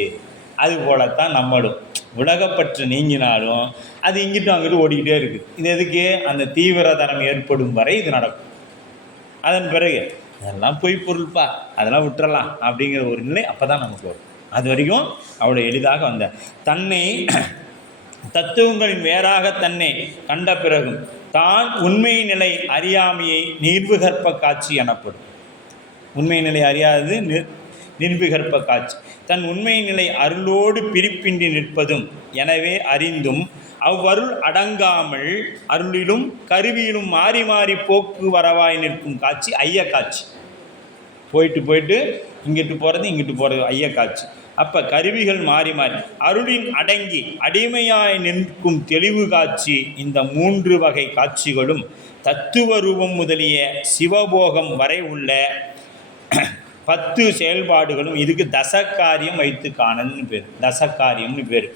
அதுபோலத்தான் நம்மளும் உலகப்பற்று நீங்கினாலும் அது இங்கிட்டும் அங்கிட்டும் ஓடிக்கிட்டே இருக்குது. இது எதுக்கு? அந்த தீவிரதரம் ஏற்படும் வரை இது நடக்கும். அதன் பிறகு அதெல்லாம் பொய் பொருள்ப்பா, அதெல்லாம் விட்டுறலாம் அப்படிங்கிற ஒரு நிலை அப்போ தான் நமக்கு வரும். அது வரைக்கும் அவ்வளோ எளிதாக வந்த தன்னை தத்துவங்களின் வேறாக தன்னை கண்ட பிறகும் தான் உண்மை நிலை அறியாமையை நிர்விகற்ப காட்சி எனப்படும். உண்மை நிலை அறியாதது நிர்விகற்ப காட்சி. தன் உண்மை நிலை அருளோடு பிரிப்பின்றி நிற்பதும் எனவே அறிந்தும் அவ்வருள் அடங்காமல் அருளிலும் கருவியிலும் மாறி மாறி போக்கு வரவாய் நிற்கும் காட்சி ஐய காட்சி. போயிட்டு இங்கிட்டு போகிறது இங்கிட்டு போகிறது ஐய காட்சி. அப்போ கருவிகள் மாறி மாறி அருளின் அடங்கி அடிமையாய் நிற்கும் தெளிவு காட்சி. இந்த 3 வகை காட்சிகளும் தத்துவ ரூபம் முதலிய சிவபோகம் வரை உள்ள 10 செயல்பாடுகளும் இதுக்கு தசக்காரியம் வைத்து காணல்னு பேர். தசக்காரியம்னு பேர்.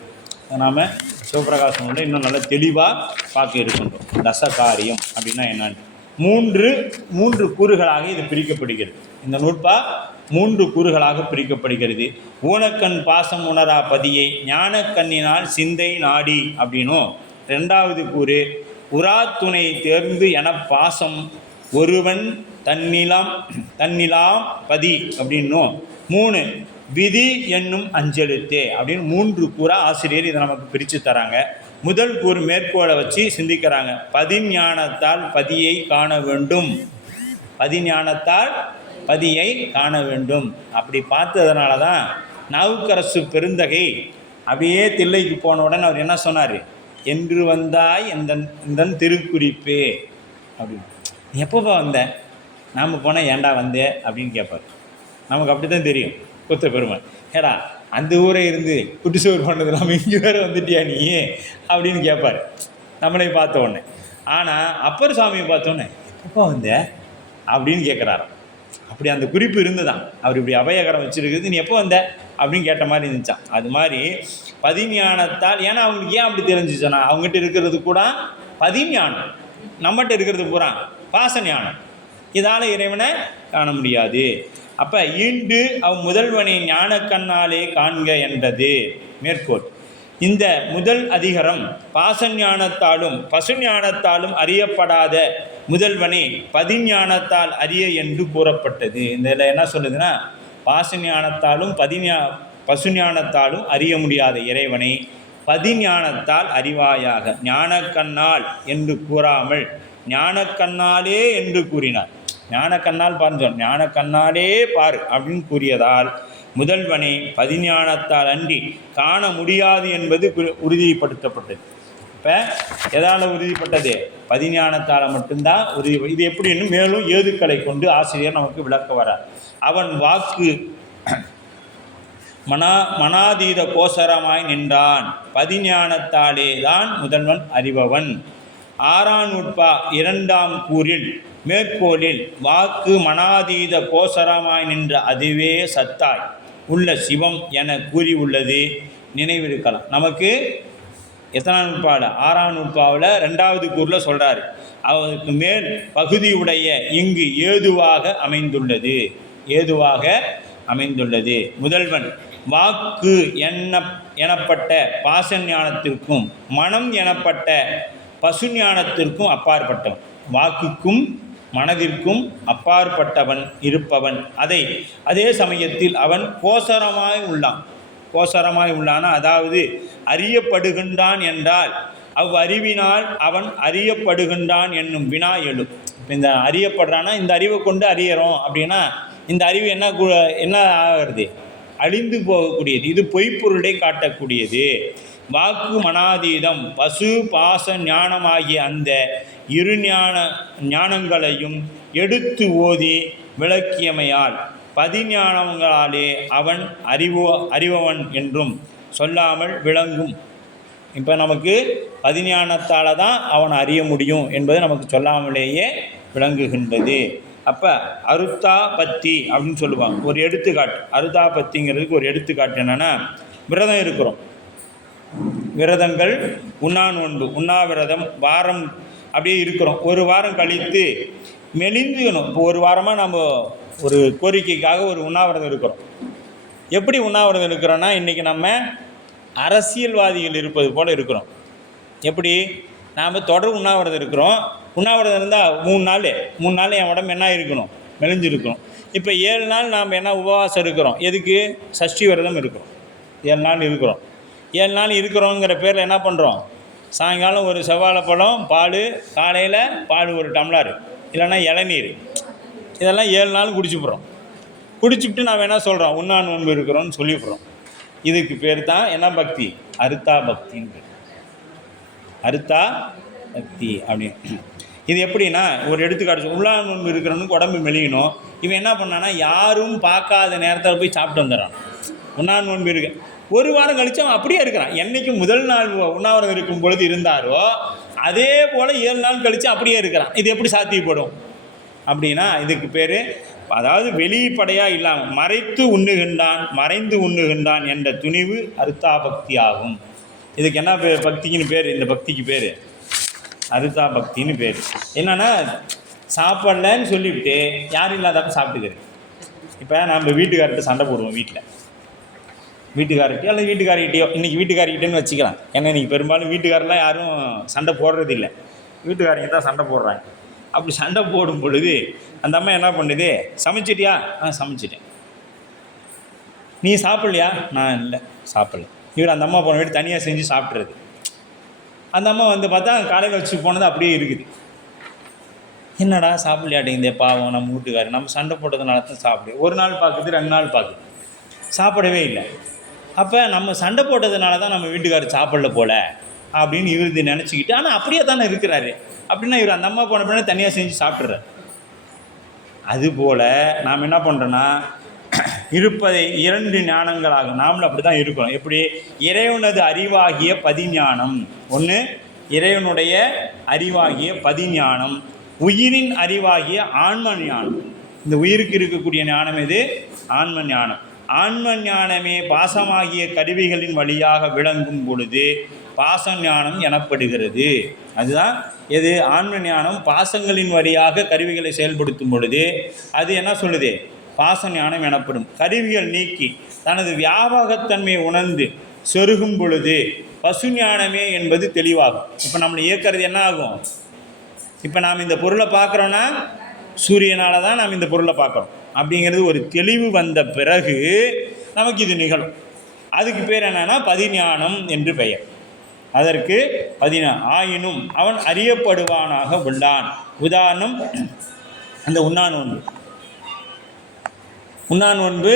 நாம் சிவபிரகாசம் இன்னும் நல்லா தெளிவாக பார்க்க இருக்கின்றோம். தசகாரியம் அப்படின்னா என்னன்னு மூன்று கூறுகளாக இது பிரிக்கப்படுகிறது. இந்த நூற்பா 3 கூறுகளாக பிரிக்கப்படுகிறது. ஊனக்கண் பாசம் உணரா பதியை ஞானக்கண்ணினால் சிந்தை நாடி அப்படின்னும், 2வது கூறு உராத்துணை தேர்ந்து என பாசம் ஒருவன் தன்னிலாம் பதி அப்படின்னும், 3 விதி என்னும் அஞ்செழுத்தே அப்படின்னு 3 கூறா ஆசிரியர் இதை நமக்கு பிரித்து தராங்க. முதல் கூறு மேற்கோளை வச்சு சிந்திக்கிறாங்க. பதிஞானத்தால் பதியை காண வேண்டும், பதிஞானத்தால் பதியை காண வேண்டும். அப்படி பார்த்ததுனால தான் நாவுக்கரசு பெருந்தகை அப்படியே தில்லைக்கு போன உடனே அவர் என்ன சொன்னார்? என்று வந்தாய் இந்த திருக்குறிப்பே அப்படின்னு. எப்போப்பா வந்த? நாம் போனால் ஏண்டா வந்தே அப்படின்னு கேட்பார். நமக்கு அப்படி தான் தெரியும் குத்த பெருமை. ஏடா அந்த ஊரை இருந்து குட்டிசோறு பண்ணது நம்ம இங்கே வேறு வந்துட்டியா நீ அப்படின்னு கேட்பார் நம்மளை பார்த்த உடனே. ஆனால் அப்பர் சாமியை பார்த்தோன்னே எப்பப்பா வந்த அப்படின்னு கேட்குறாராம். அப்படி அந்த குறிப்பு இருந்துதான் அவர் இப்படி அபயகரம் வச்சுருக்குது, நீ எப்போ வந்த அப்படின்னு கேட்ட மாதிரி இருந்துச்சான். அது மாதிரி பதிஞானத்தால், ஏன்னா அவங்களுக்கு ஏன் அப்படி தெரிஞ்சிச்சோன்னா அவங்ககிட்ட இருக்கிறது கூட பதிஞானம், நம்மகிட்ட இருக்கிறது பூரா பாசஞானம். இதால் இறைவனை காண முடியாது. அப்போ ஈண்டு முதல்வனை ஞானக்கண்ணாலே காண்க என்றது மேற்கோள். இந்த முதல் அதிகரம் பாசஞானத்தாலும் பசுஞானத்தாலும் அறியப்படாத முதல்வனை பதிஞானத்தால் அறிய என்று கூறப்பட்டது. இதில் என்ன சொல்லுதுன்னா, பாசஞானத்தாலும் பசுஞானத்தாலும் அறிய முடியாத இறைவனை பதிஞானத்தால் அறிவாயாக. ஞானக்கண்ணால் என்று கூறாமல் ஞானக்கண்ணாலே என்று கூறினார். ஞானக்கண்ணால் பாருங்க, ஞானக்கண்ணாலே பார் அப்படின்னு கூறியதால் முதல்வனை பதிஞானத்தால் அன்றி காண முடியாது என்பது உறுதிப்படுத்தப்பட்டது. இப்போ எதால் உறுதிப்பட்டது? பதிஞானத்தால் மட்டும்தான் உறுதி. இது எப்படின்னு மேலும் ஏதுக்களை கொண்டு ஆசிரியர் நமக்கு விளக்க வரார். அவன் வாக்கு மனாதீத கோசரமாய் நின்றான், பதிஞானத்தாலே தான் முதல்வன் அறிபவன். 6ஆம் நூற்பா 2ஆம் கூறில் மேற்கோளில் வாக்கு மனாதீத கோசரமாய் நின்ற அதுவே சத்தாய் உள்ள சிவம் என கூறி உள்ளது நினைவிருக்கலாம். நமக்கு எத்தனாம் நூற்பாவில்? 6ஆம் நூற்பாவில் 2வது கூறில் சொல்கிறார். அவருக்கு மேல் பகுதியுடைய இங்கு ஏதுவாக அமைந்துள்ளது. முதல்வன் வாக்கு எனப்பட்ட பாசஞானத்திற்கும் மனம் எனப்பட்ட பசுஞானத்திற்கும் அப்பாற்பட்டவன். வாக்குக்கும் மனதிற்கும் அப்பாற்பட்டவன் இருப்பவன். அதே சமயத்தில் அவன் கோசரமாய் உள்ளான். அதாவது அறியப்படுகின்றான் என்றால் அவ்வறிவினால் அவன் அறியப்படுகின்றான் என்னும் வினா எழும். இந்த அறியப்படுறான்னா இந்த அறிவை கொண்டு அறியறோம் அப்படின்னா இந்த அறிவு என்ன ஆகிறது? அழிந்து போகக்கூடியது. இது பொய்ப்பொருளை காட்டக்கூடியது. வாக்கு மனாதீதம் பசு பாச ஞானமாகிய அந்த இரு ஞானங்களையும் எடுத்து ஓதி விளக்கியமையால் பதிஞானங்களாலே அவன் அறிபவன் என்றும் சொல்லாமல் விளங்கும். இப்போ நமக்கு பதிஞானத்தால் தான் அவன் அறிய முடியும் என்பது நமக்கு சொல்லாமலேயே விளங்குகின்றது. அப்போ அருத்தா பத்தி அப்படின்னு சொல்லுவாங்க. ஒரு எடுத்துக்காட்டு அருத்தா பத்திங்கிறதுக்கு ஒரு எடுத்துக்காட்டு என்னென்னா, விரதம் இருக்கிறோம். விரதங்கள் உண்ணாவிரதம் வாரம் அப்படியே இருக்கிறோம். ஒரு வாரம் கழித்து மெலிந்துக்கணும். இப்போ ஒரு வாரமாக நம்ம ஒரு கோரிக்கைக்காக ஒரு உண்ணாவிரதம் இருக்கிறோம். எப்படி உண்ணாவிரதம் இருக்கிறோன்னா, இன்றைக்கி நம்ம அரசியல்வாதிகள் இருப்பது போல் இருக்கிறோம். எப்படி நாம் தொடர் உண்ணாவிரதம் இருக்கிறோம். உண்ணாவிரதம் இருந்தால் 3 நாள் என் உடம்பு என்ன இருக்கணும், மெலிஞ்சிருக்கணும். இப்போ 7 நாள் நாம் என்ன உபவாசம் இருக்கிறோம். எதுக்கு? சஷ்டி விரதம் இருக்கிறோம். 7 நாள் இருக்கிறோம். 7 நாள் இருக்கிறோங்கிற பேரில் என்ன பண்ணுறோம், சாயங்காலம் ஒரு செவ்வாழைப்பழம் பால், காலையில் பால் ஒரு டம்ளர், இல்லைன்னா இளநீர், இதெல்லாம் 7 நாள் குடிச்சுப்புறோம். குடிச்சுட்டு நாம் என்ன சொல்கிறோம், உண்ணா நோன்பு இருக்கிறோன்னு சொல்லிவிட்றோம். இதுக்கு பேர் தான் என்ன பக்தி? அருத்தா பக்தின்னு பேர். அருத்தா பக்தி அப்படின்னு. இது எப்படின்னா, ஒரு எடுத்துக்காட்டு, உண்ணா நோன்பு இருக்கிறவனுக்கு உடம்பு மெலியணும். இவன் என்ன பண்ணான்னா, யாரும் பார்க்காத நேரத்தில் போய் சாப்பிட்டு வந்துடுறான். உண்ணா நோன்பு இருக்கு. ஒரு வாரம் கழித்து அவன் அப்படியே இருக்கிறான். என்றைக்கு முதல் நாள் உண்ணாவிரதம் இருக்கும் பொழுது இருந்தாரோ அதே போல் 7 நாள் கழித்து அப்படியே இருக்கிறான். இது எப்படி சாத்தியப்படும் அப்படின்னா, இதுக்கு பேர், அதாவது வெளிப்படையாக இல்லாமல் மறைந்து உண்ணுகின்றான் என்ற துணிவு அருத்தா பக்தி ஆகும். இதுக்கு என்ன பேர்? பக்திக்குன்னு பேர். இந்த பக்திக்கு பேர் அருத்தா பக்தின்னு பேர். என்னென்னா, சாப்பிட்லன்னு சொல்லிவிட்டு யாரும் இல்லாதப்ப சாப்பிட்டுக்கிறது. இப்போ நம்ம வீட்டுக்கார்கிட்ட சண்டை போடுவோம். வீட்டுக்கார்கிட்டயோ அல்லது வீட்டுக்காரிக்கிட்டேயோ, இன்றைக்கி வீட்டுக்காரிக்கிட்டேன்னு வச்சுக்கலாம். ஏன்னா இன்றைக்கி பெரும்பாலும் வீட்டுக்காரெலாம் யாரும் சண்டை போடுறதில்லை, வீட்டுக்காரங்க தான் சண்டை போடுறாங்க. அப்படி சண்டை போடும் பொழுது அந்த அம்மா என்ன பண்ணுது, சமைச்சிட்டியா? சமைச்சிட்டேன். நீ சாப்பிட்லையா? நான் இல்லை சாப்பிடல. இவர் அந்த அம்மா போன வீட்டு தனியாக செஞ்சு சாப்பிட்றது. அந்த அம்மா வந்து பார்த்தா காலையில் வச்சு போனது அப்படியே இருக்குது. என்னடா சாப்பிட்லையாட்டிங்க பாவம் நம்ம வீட்டுக்காரர், நம்ம சண்டை போட்டதுனால தான் சாப்பிடு. ஒரு நாள் பார்க்குது, 2 நாள் பார்க்குது, சாப்பிடவே இல்லை. அப்போ நம்ம சண்டை போட்டதுனால தான் நம்ம வீட்டுக்காரர் சாப்பிடல போல அப்படின்னு இவர் நினச்சிக்கிட்டு, ஆனால் அப்படியே தானே இருக்கிறாரு. அப்படின்னா இவர் அந்த அம்மா போன பின்னாடி தனியாக செஞ்சு சாப்பிட்றாரு. அதுபோல் நாம் என்ன பண்ணுறோன்னா, இருப்பதை 2 ஞானங்களாக நாமளும் அப்படி தான் இருக்கிறோம். எப்படி? இறைவனது அறிவாகிய பதிஞானம் ஒன்று, இறைவனுடைய அறிவாகிய பதிஞானம், உயிரின் அறிவாகிய ஆன்ம ஞானம். இந்த உயிருக்கு இருக்கக்கூடிய ஞானம் எது? ஆன்ம ஞானம். ஆன்ம ஞானமே பாசமாகிய கருவிகளின் வழியாக விளங்கும் பொழுது பாச ஞானம் எனப்படுகிறது. அதுதான் எது? ஆன்ம ஞானம் பாசங்களின் வழியாக கருவிகளை செயல்படுத்தும் பொழுது அது என்ன சொல்லுது? பாச ஞானம் எனப்படும். கருவிகள் நீக்கி தனது வியாபகத்தன்மையை உணர்ந்து சொருகும் பொழுது பசு ஞானமே என்பது தெளிவாகும். இப்போ நம்மளை இயக்கிறது என்ன ஆகும்? இப்போ நாம் இந்த பொருளை பார்க்குறோன்னா சூரியனால் தான் நாம் இந்த பொருளை பார்க்குறோம் அப்படிங்கிறது ஒரு தெளிவு வந்த பிறகு நமக்கு இது நிகழும். அதுக்கு பேர் என்னென்னா பதிஞானம் என்று பெயர். அதற்கு ஆயினும் அவன் அறியப்படுவானாக உள்ளான். உதாரணம், அந்த உண்ணா நோன்பு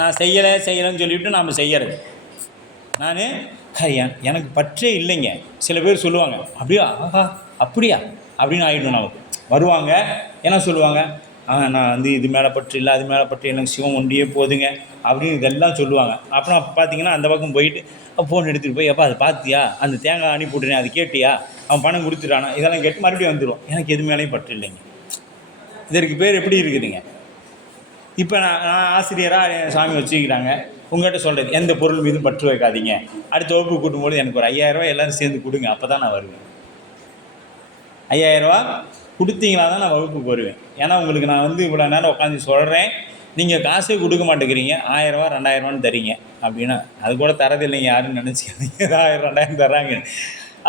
நான் செய்யலைன்னு சொல்லிவிட்டு நாம் செய்கிறது. நான் எனக்கு பற்றே இல்லைங்க. சில பேர் சொல்லுவாங்க, அப்படியா, ஆஹா அப்படியா அப்படின்னு ஆகிடும். நமக்கு வருவாங்க, என்ன சொல்லுவாங்க, நான் வந்து இது மேலே பற்று இல்லை, அது மேலே பற்று, எனக்கு சிவம் ஒன்றியே போதுங்க அப்படின்னு இதெல்லாம் சொல்லுவாங்க. அப்புறம் பார்த்தீங்கன்னா அந்த பக்கம் போயிட்டு ஃபோன் எடுத்துகிட்டு போய், எப்போ அதை பார்த்தியா, அந்த தேங்காய் அனுப்பி விட்றேன், அது கேட்டியா, அவன் பணம் கொடுத்துட்டானா, இதெல்லாம் கேட்டு மறுபடியும் வந்துடும். எனக்கு எது மேலேயும் பற்று இல்லைங்க. இதற்கு பேர் எப்படி இருக்குதுங்க? இப்போ நான் ஆசிரியராக சாமி வச்சுக்கிறாங்க, உங்கள்கிட்ட சொல்கிறது, எந்த பொருள் மீதும் பற்று வைக்காதீங்க, அடுத்த வகுப்பு கூட்டும்போது எனக்கு ஒரு 5000 ரூபா எல்லோரும் சேர்ந்து கொடுங்க, அப்போ தான் நான் வருவேன். 5000 ரூபா கொடுத்தீங்களா தான் நான் வகுப்புக்கு வருவேன். ஏன்னா உங்களுக்கு நான் வந்து இவ்வளோ நேரம் உட்காந்து சொல்கிறேன், நீங்கள் காசே கொடுக்க மாட்டேங்கிறீங்க, 1000 ரூபா 2000 ரூபான்னு தரீங்க அப்படின்னா அது கூட தரதில்லைங்க, யாருன்னு நினச்சிக்காதீங்க. 1000 2000 தர்றாங்க,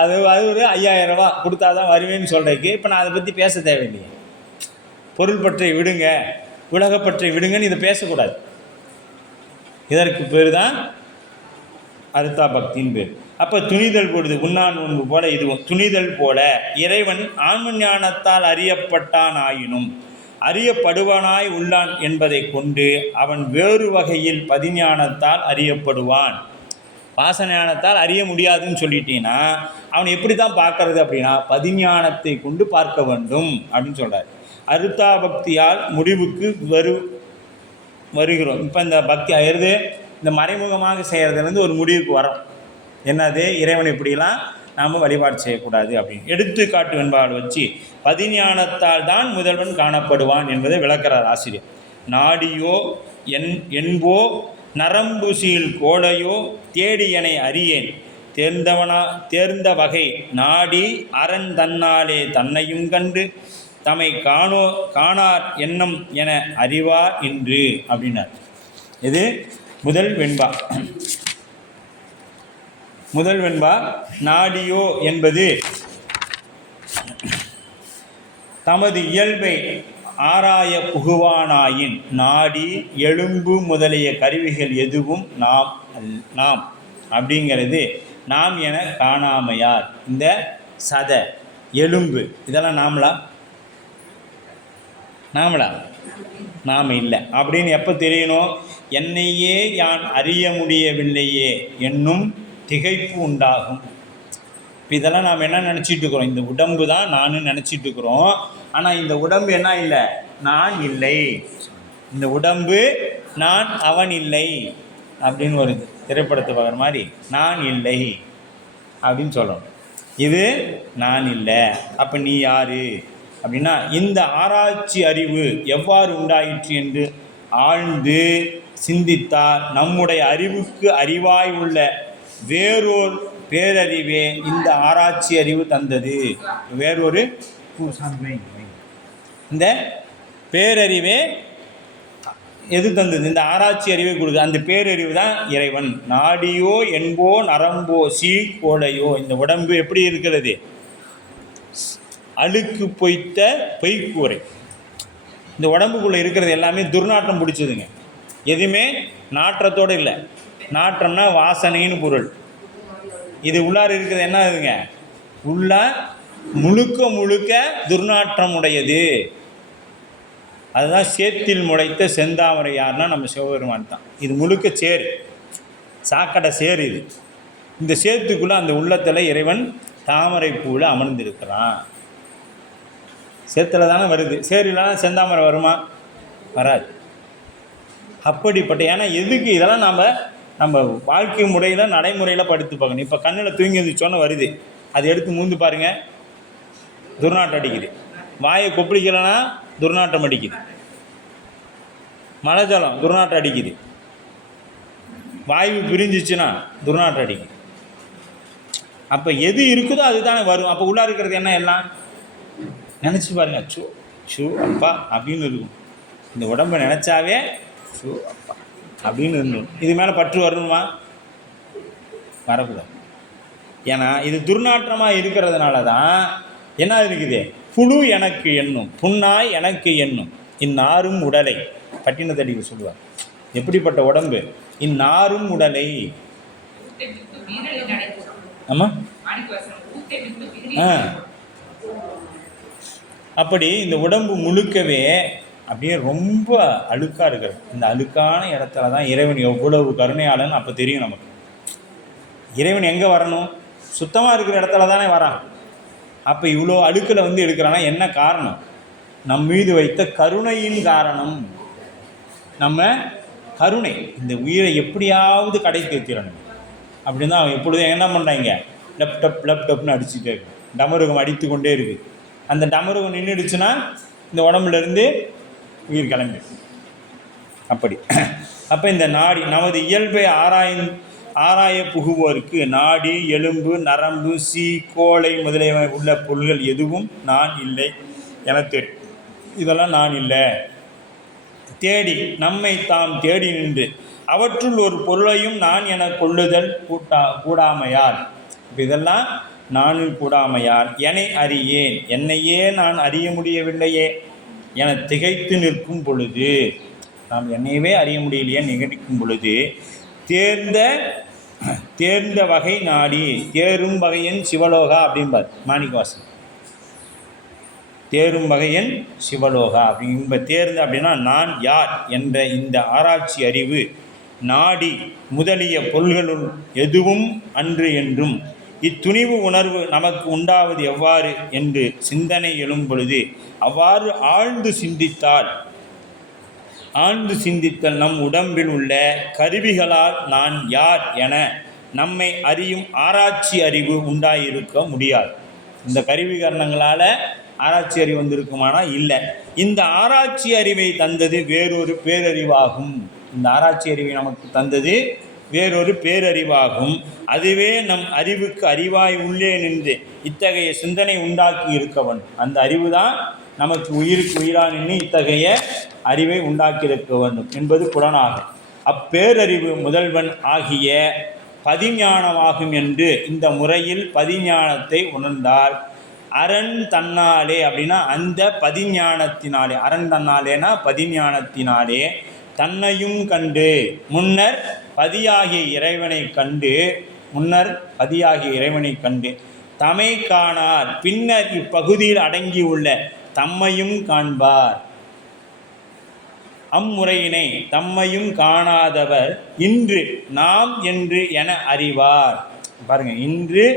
அது ஒரு 5000 ரூபா கொடுத்தா தான் வருவேன்னு சொல்கிறதுக்கு இப்போ நான் அதை பற்றி பேச தேவையில்லையே. பொருள் பற்றை விடுங்க, உலகப்பற்றை விடுங்கன்னு இதை பேசக்கூடாது. இதற்கு பேர் தான் அருத்தா பக்தின்னு பேர். அப்போ துணிதல் போடுது, உண்ணா நோன்பு போல இதுவும் துணிதல் போல. இறைவன் ஆன்ம ஞானத்தால் அறியப்பட்டான் ஆயினும் அறியப்படுவானாய் உள்ளான் என்பதை கொண்டு அவன் வேறு வகையில் பதிஞானத்தால் அறியப்படுவான். வாசஞானத்தால் அறிய முடியாதுன்னு சொல்லிட்டீங்கன்னா அவனை எப்படி தான் பார்க்கறது அப்படின்னா பதிஞானத்தை கொண்டு பார்க்க வேண்டும் அப்படின்னு சொல்கிறார். அருத்தா பக்தியால் முடிவுக்கு வருகிறோம். இப்போ இந்த பக்தி ஆயிடுது, இந்த மறைமுகமாக செய்கிறதுலேருந்து ஒரு முடிவுக்கு வரோம். என்னது, இறைவனை இப்படிலாம் நாம் வழிபாடு செய்யக்கூடாது அப்படின்னு எடுத்துக்காட்டு வெண்பாடு வச்சு பதிஞானத்தால் தான் முதல்வன் காணப்படுவான் என்பதை விளக்கிறார் ஆசிரியர். நாடியோ என்போ நரம்புசியில் கோடையோ தேடியனை அறியேன் தேர்ந்த வகை நாடி அரண் தன்னாலே தன்னையும் கண்டு தம்மை காணார் எண்ணம் என அறிவார் இன்று அப்படின்னார். இது முதல் வெண்பா. முதல் வெண்பா நாடியோ என்பது தமது இயல்பை ஆராய புகுவானாயின் நாடி எலும்பு முதலிய கருவிகள் எதுவும் நாம் அப்படிங்கிறது நாம் என காணாமையார். இந்த சத எலும்பு இதெல்லாம் நாமளா நாம் இல்லை அப்படின்னு எப்போ தெரியணும்? என்னையே யான் அறிய முடியவில்லையே என்னும் திகைப்பு உண்டாகும். இப்போ இதெல்லாம் நாம் என்ன நினச்சிட்டு இருக்கிறோம்? இந்த உடம்பு தான் நான் நினச்சிட்டு இருக்கிறோம். ஆனால் இந்த உடம்பு என்ன இல்லை? நான் இல்லை. இந்த உடம்பு நான் அவன் இல்லை அப்படின்னு வருது திரைப்படத்தை பார்க்குற மாதிரி. நான் இல்லை அப்படின்னு சொல்லணும். இது நான் இல்லை. அப்போ நீ யார் அப்படின்னா இந்த ஆராய்ச்சி அறிவு எவ்வாறு உண்டாயிற்று என்று ஆழ்ந்து சிந்தித்தால் நம்முடைய அறிவுக்கு அறிவாய் உள்ள வேறொரு பேரறிவே இந்த ஆராய்ச்சி அறிவு தந்தது. வேறொரு இந்த பேரறிவே எது தந்தது? இந்த ஆராய்ச்சி அறிவை கொடுக்குது. அந்த பேரறிவு தான் இறைவன். நாடியோ என்போ நரம்போ கோடையோ. இந்த உடம்பு எப்படி இருக்கிறது? அழுக்கு பொய்த்த பொய்க்கூரை. இந்த உடம்புக்குள்ளே இருக்கிறது எல்லாமே துர்நாற்றம் பிடிச்சதுங்க. எதுவுமே நாற்றத்தோடு இல்லை. நாற்றம்னா வாசனைன்னு பொருள். இது உள்ளார இருக்கிறது என்ன ஆகுதுங்க? உள்ள முழுக்க துர்நாற்றம் உடையது. அதுதான் சேத்தில் முளைத்த செந்தாமரை. யாருன்னா நம்ம சிவபெருமான் தான். இது முழுக்க சேரு, சாக்கடை சேரு. இது இந்த சேத்துக்குள்ளே அந்த உள்ளத்தில் இறைவன் தாமரை பூவில் அமர்ந்திருக்கிறான். சேத்துல தானே வருது. சேரிலாம் செந்தாமரை வருமா? வராது. அப்படிப்பட்ட ஏன்னா எதுக்கு இதெல்லாம் நம்ம வாழ்க்கை முறையில் நடைமுறையில் படுத்து பார்க்கணும். இப்போ கண்ணில் தூங்கி வந்துச்சோன்னு வருது, அது எடுத்து மூந்து பாருங்கள், துர்நாற்றம் அடிக்குது. வாயை கொப்பளிக்கலைன்னா துர்நாற்றம் அடிக்குது. மழை ஜலம் துர்நாற்றம் அடிக்குது. வாயு பிரிஞ்சிச்சுன்னா துர்நாற்றம் அடிக்குது. அப்போ எது இருக்குதோ அதுதானே வரும். அப்போ உள்ளே இருக்கிறது என்ன? எல்லாம் நினச்சி பாருங்கள். ஷூ அப்பா அப்படின்னு இருக்கும். இந்த உடம்பை நினச்சாவே ஷூ அப்பா அப்படின்னு இருந்தோம். இது மேலே பற்று வரணுமா? வரக்கூடாது. ஏன்னா இது துர்நாற்றமாக இருக்கிறதுனால தான் என்ன இருக்குது? புழு எனக்கு எண்ணும், புண்ணாய் எனக்கு எண்ணும், இந்நாரும் உடலை. பட்டினத்தடிக்கு சொல்லுவார். எப்படிப்பட்ட உடம்பு? இந்நாரும் உடலை. ஆமாம். அப்படி இந்த உடம்பு முழுக்கவே அப்படியே ரொம்ப அழுக்காக இருக்கிறது. இந்த அழுக்கான இடத்துல தான் இறைவன் எவ்வளவு கருணையாளன்னு அப்போ தெரியும் நமக்கு. இறைவன் எங்கே வரணும்? சுத்தமாக இருக்கிற இடத்துல தானே வரான். அப்போ இவ்வளோ அழுக்கில் எடுக்கிறான்னா என்ன காரணம்? நம் மீது வைத்த கருணையின் காரணம். நம்ம கருணை. இந்த உயிரை எப்படியாவது கடை தேர்த்திடணும் அப்படின்னு தான் அவன் எப்பொழுதும் என்ன பண்ணுறாங்க? லெப்டப்னு அடிச்சுட்டே இருக்கு. டமருகம் அடித்து கொண்டே இருக்குது. அந்த டமருகம் நின்றுடுச்சுன்னா இந்த உடம்புலேருந்து உயிர் கிளம்பி. அப்படி அப்போ இந்த நாடி நமது இயல்பை ஆராய புகுவோருக்கு நாடி எலும்பு நரம்பு கோளை முதலிய உள்ள பொருள்கள் எதுவும் நான் இல்லை என இதெல்லாம் நான் இல்லை. தேடி நம்மை தாம் தேடி நின்று அவற்றுள் ஒரு பொருளையும் நான் என கொள்ளுதல் கூடாமையால். இப்போ இதெல்லாம் நானும் கூடாமையால் என்னை அறியேன், என்னையே நான் அறிய முடியவில்லையே என திகைத்து நிற்கும் பொழுது, நாம் என்னையவே அறிய முடியலையே நிகழ்க்கும் பொழுது தேர்ந்த வகை நாடி தேரும் வகையன் சிவலோகா அப்படின்பார் மாணிக்கவாசன். தேரும் வகையன் சிவலோகா அப்படிங்க. தேர்ந்த அப்படின்னா நான் யார் என்ற இந்த ஆராய்ச்சி அறிவு நாடி முதலிய பொருள்களுள் எதுவும் அன்று என்றும் இத்துணிவு உணர்வு நமக்கு உண்டாவது எவ்வாறு என்று சிந்தனை எழும் பொழுது அவ்வாறு ஆழ்ந்து சிந்தித்தல் நம் உடம்பில் உள்ள கருவிகளால் நான் யார் என நம்மை அறியும் ஆராய்ச்சி அறிவு உண்டாயிருக்க முடியாது. இந்த கருவி கரணங்களால் ஆராய்ச்சி அறிவு வந்திருக்குமானா இல்லை. இந்த ஆராய்ச்சி அறிவை தந்தது வேறொரு பேரறிவாகும். இந்த ஆராய்ச்சி அறிவை நமக்கு தந்தது வேறொரு பேரறிவாகும். அதுவே நம் அறிவுக்கு அறிவாய் உள்ளே நின்று இத்தகைய சிந்தனை உண்டாக்கி இருக்கவன். அந்த அறிவு தான் நமக்கு உயிருக்கு உயிராக நின்று இத்தகைய அறிவை உண்டாக்கியிருக்க வேண்டும் என்பது புலனாகும். அப்பேரறிவு முதல்வன் ஆகிய பதிஞானமாகும் என்று இந்த முறையில் பதிஞானத்தை உணர்ந்தால் அரண் தன்னாலே அப்படின்னா அந்த பதிஞானத்தினாலே, அரண் தன்னாலேனா பதிஞானத்தினாலே தன்னையும் கண்டு முன்னர் பதியாகிய இறைவனை கண்டு தமை காணார் பின்னர் இப்பகுதியில் அடங்கியுள்ள தம்மையும் காண்பார். அம்முறையினை தம்மையும் காணாதவர் இன்று நாம் என்று என அறிவார். பாருங்க, இன்று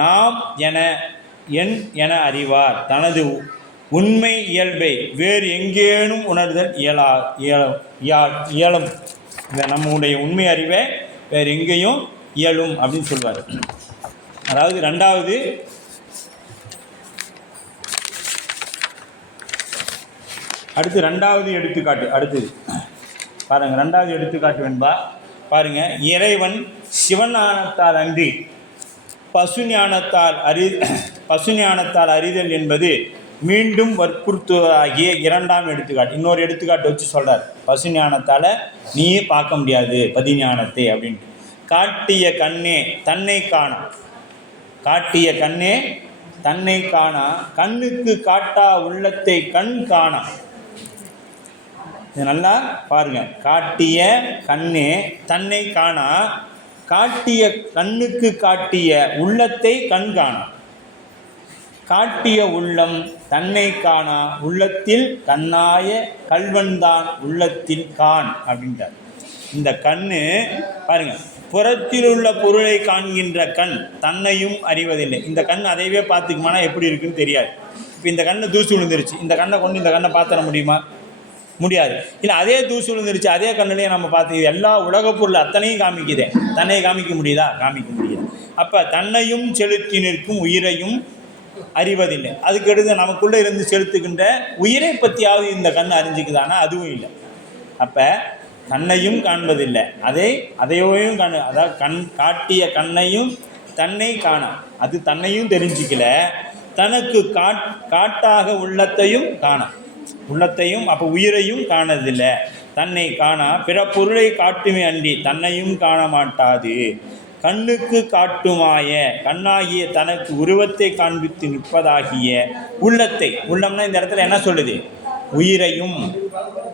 நாம் என அறிவார். தனது உண்மை இயல்பை வேறு எங்கேனும் உணர்தல் இயலும். நம்முடைய உண்மை அறிவை வேறு எங்கேயும் இயலும் அப்படின்னு சொல்வார். அதாவது ரெண்டாவது எடுத்துக்காட்டு. அடுத்தது பாருங்கள், ரெண்டாவது எடுத்துக்காட்டு வெண்பா பாருங்கள். இறைவன் சிவஞானத்தால் அன்றி பசுஞானத்தால் அறிதல் என்பது மீண்டும் வற்புறுத்துவதாகிய இரண்டாம் எடுத்துக்காட்டு. இன்னொரு எடுத்துக்காட்டு வச்சு சொல்கிறார். பசுஞானத்தால் நீ பார்க்க முடியாது பதிஞானத்தை அப்படின்ட்டு. காட்டிய கண்ணே தன்னை காணா கண்ணுக்கு காட்டா உள்ளத்தை கண் காணா. இது நல்லா பாருங்க. காட்டிய கண்ணே தன்னை காணா காட்டிய கண்ணுக்கு காட்டிய உள்ளத்தை கண் காணா. காட்டிய உள்ளம் தன்னை காணா உள்ளத்தில் கண்ணாய கல்வன்தான் உள்ளத்தில் காண் அப்படின்றார். இந்த கண்ணு பாருங்க, புறத்தில் உள்ள பொருளை காண்கின்ற கண் தன்னையும் அறிவதில்லை. இந்த கண் அதைவே பார்த்துக்குமானா எப்படி இருக்குன்னு தெரியாது. இப்போ இந்த கண்ணை தூசு விழுந்துருச்சு, இந்த கண்ணை கொண்டு இந்த கண்ணை பார்த்துட முடியுமா? முடியாது. இல்லை, அதே தூசு விழுந்துருச்சு, அதே கண்ணிலேயே நம்ம பார்த்து எல்லா உலகப் பொருள் அத்தனையும் காமிக்குதே, தன்னை காமிக்க முடியுதா? காமிக்க முடியாது. அப்போ தன்னையும் செலுத்தி நிற்கும் உயிரையும் அறிவதில்லை. அதுக்கடுத்து நமக்குள்ளே இருந்து செலுத்துகின்ற உயிரை பற்றியாவது இந்த கண் அறிஞ்சிக்குதானா? அதுவும் இல்லை. அப்போ தன்னையும் காண்பதில்லை, அதையும் அதாவது காட்டிய கண்ணையும் தன்னை காணா. அது தன்னையும் தெரிஞ்சிக்கல, தனக்கு காட்டாக உள்ளத்தையும் காணா. உள்ளத்தையும் அப்போ உயிரையும் காணதில்லை. தன்னை காணா பிற பொருளை காட்டுமே அன்றி தன்னையும் காண மாட்டாது. கண்ணுக்கு காட்டுமாய கண்ணாகிய தனக்கு உருவத்தை காண்பித்து நிற்பதாகிய உள்ளம்னா இந்த இடத்துல என்ன சொல்லுது?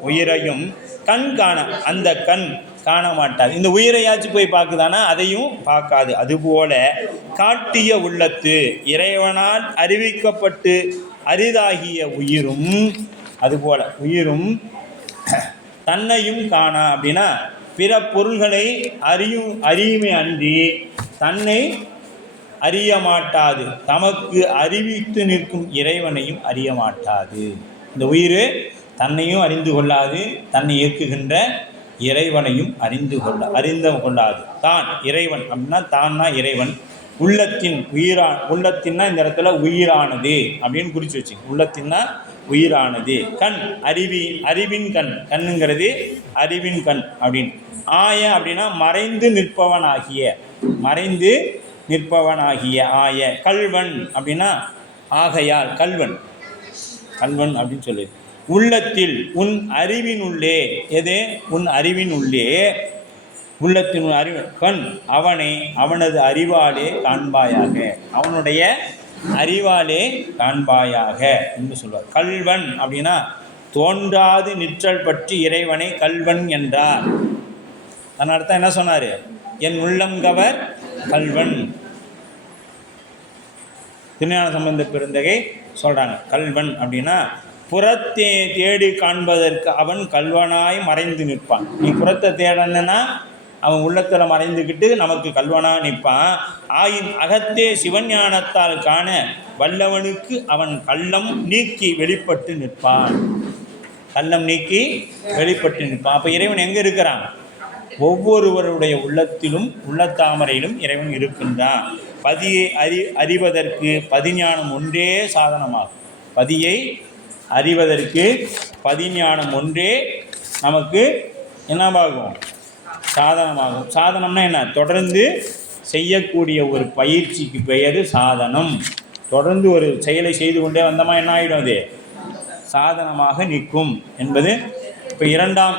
உயிரையும் கண் காண, அந்த கண் காண மாட்டாது. இந்த உயிரையாச்சும் போய் பார்க்குதானா? அதையும் பார்க்காது. அதுபோல காட்டிய உள்ளத்து இறைவனால் அறிவிக்கப்பட்டு அரிதாகிய உயிரும் தன்னையும் காணா. அப்படின்னா பிற பொருள்களை அறியுமே அன்றி தன்னை அறிய மாட்டாது. தமக்கு அறிவித்து நிற்கும் இறைவனையும் அறிய மாட்டாது. இந்த உயிர் தன்னையும் அறிந்து கொள்ளாது, தன்னை இயக்குகின்ற இறைவனையும் அறிந்து கொள்ளாது. தான் இறைவன் அப்படின்னா தான்னா இறைவன். உள்ளத்தின்னா இந்த இடத்துல உயிரானது அப்படின்னு குறித்து வச்சு, உள்ளத்தின்னா உயிரானது. கண் அறிவின் கண்ணுங்கிறது அறிவின் கண் அப்படின்னு. ஆய அப்படின்னா மறைந்து நிற்பவனாகிய ஆய. கல்வன் அப்படின்னா ஆகையால் கல்வன் அப்படின்னு சொல்லு. உள்ளத்தில் உன் அறிவினுள்ளே, உன் அறிவினுள்ளே உள்ளத்தின் கண் அவனது அறிவாலே காண்பாயாக, அவனுடைய அறிவாலே காண்பாயாக என்று சொல்வார். கல்வன் அப்படின்னா தோன்றாது நிற்றல் பற்றி இறைவனை கல்வன் என்றார். அதன் அர்த்தம் என்ன சொன்னார்? என் உள்ளங்கவர் கல்வன். திருஞான சம்பந்த பெருந்தகை சொல்கிறாங்க. கல்வன் அப்படின்னா புறத்தே தேடி காண்பதற்கு அவன் கல்வனாய் மறைந்து நிற்பான். நீ புறத்தை தேடணுன்னா அவன் உள்ளத்தில் மறைந்துக்கிட்டு நமக்கு கல்வனாக நிற்பான். ஆயின் அகத்தே சிவஞானத்தால் காண வல்லவனுக்கு அவன் கள்ளம் நீக்கி வெளிப்பட்டு நிற்பான். கள்ளம் நீக்கி வெளிப்பட்டு நிற்பான். அப்போ இறைவன் எங்கே இருக்கிறான்? ஒவ்வொருவருடைய உள்ளத்திலும் உள்ளத்தாமரையிலும் இறைவன் இருக்கின்றான். பதியை அறிவதற்கு பதிஞானம் ஒன்றே சாதனமாகும். பதியை அறிவதற்கு பதிஞானம் ஒன்றே நமக்கு என்னவாகும்? சாதனமாகும். சாதனம்னா என்ன? தொடர்ந்து செய்யக்கூடிய ஒரு பயிற்சிக்கு பெயர் சாதனம். தொடர்ந்து ஒரு செயலை செய்து கொண்டே வந்தோமா என்ன ஆகிடும்? அது சாதனமாக நிற்கும் என்பது. இப்போ இரண்டாம்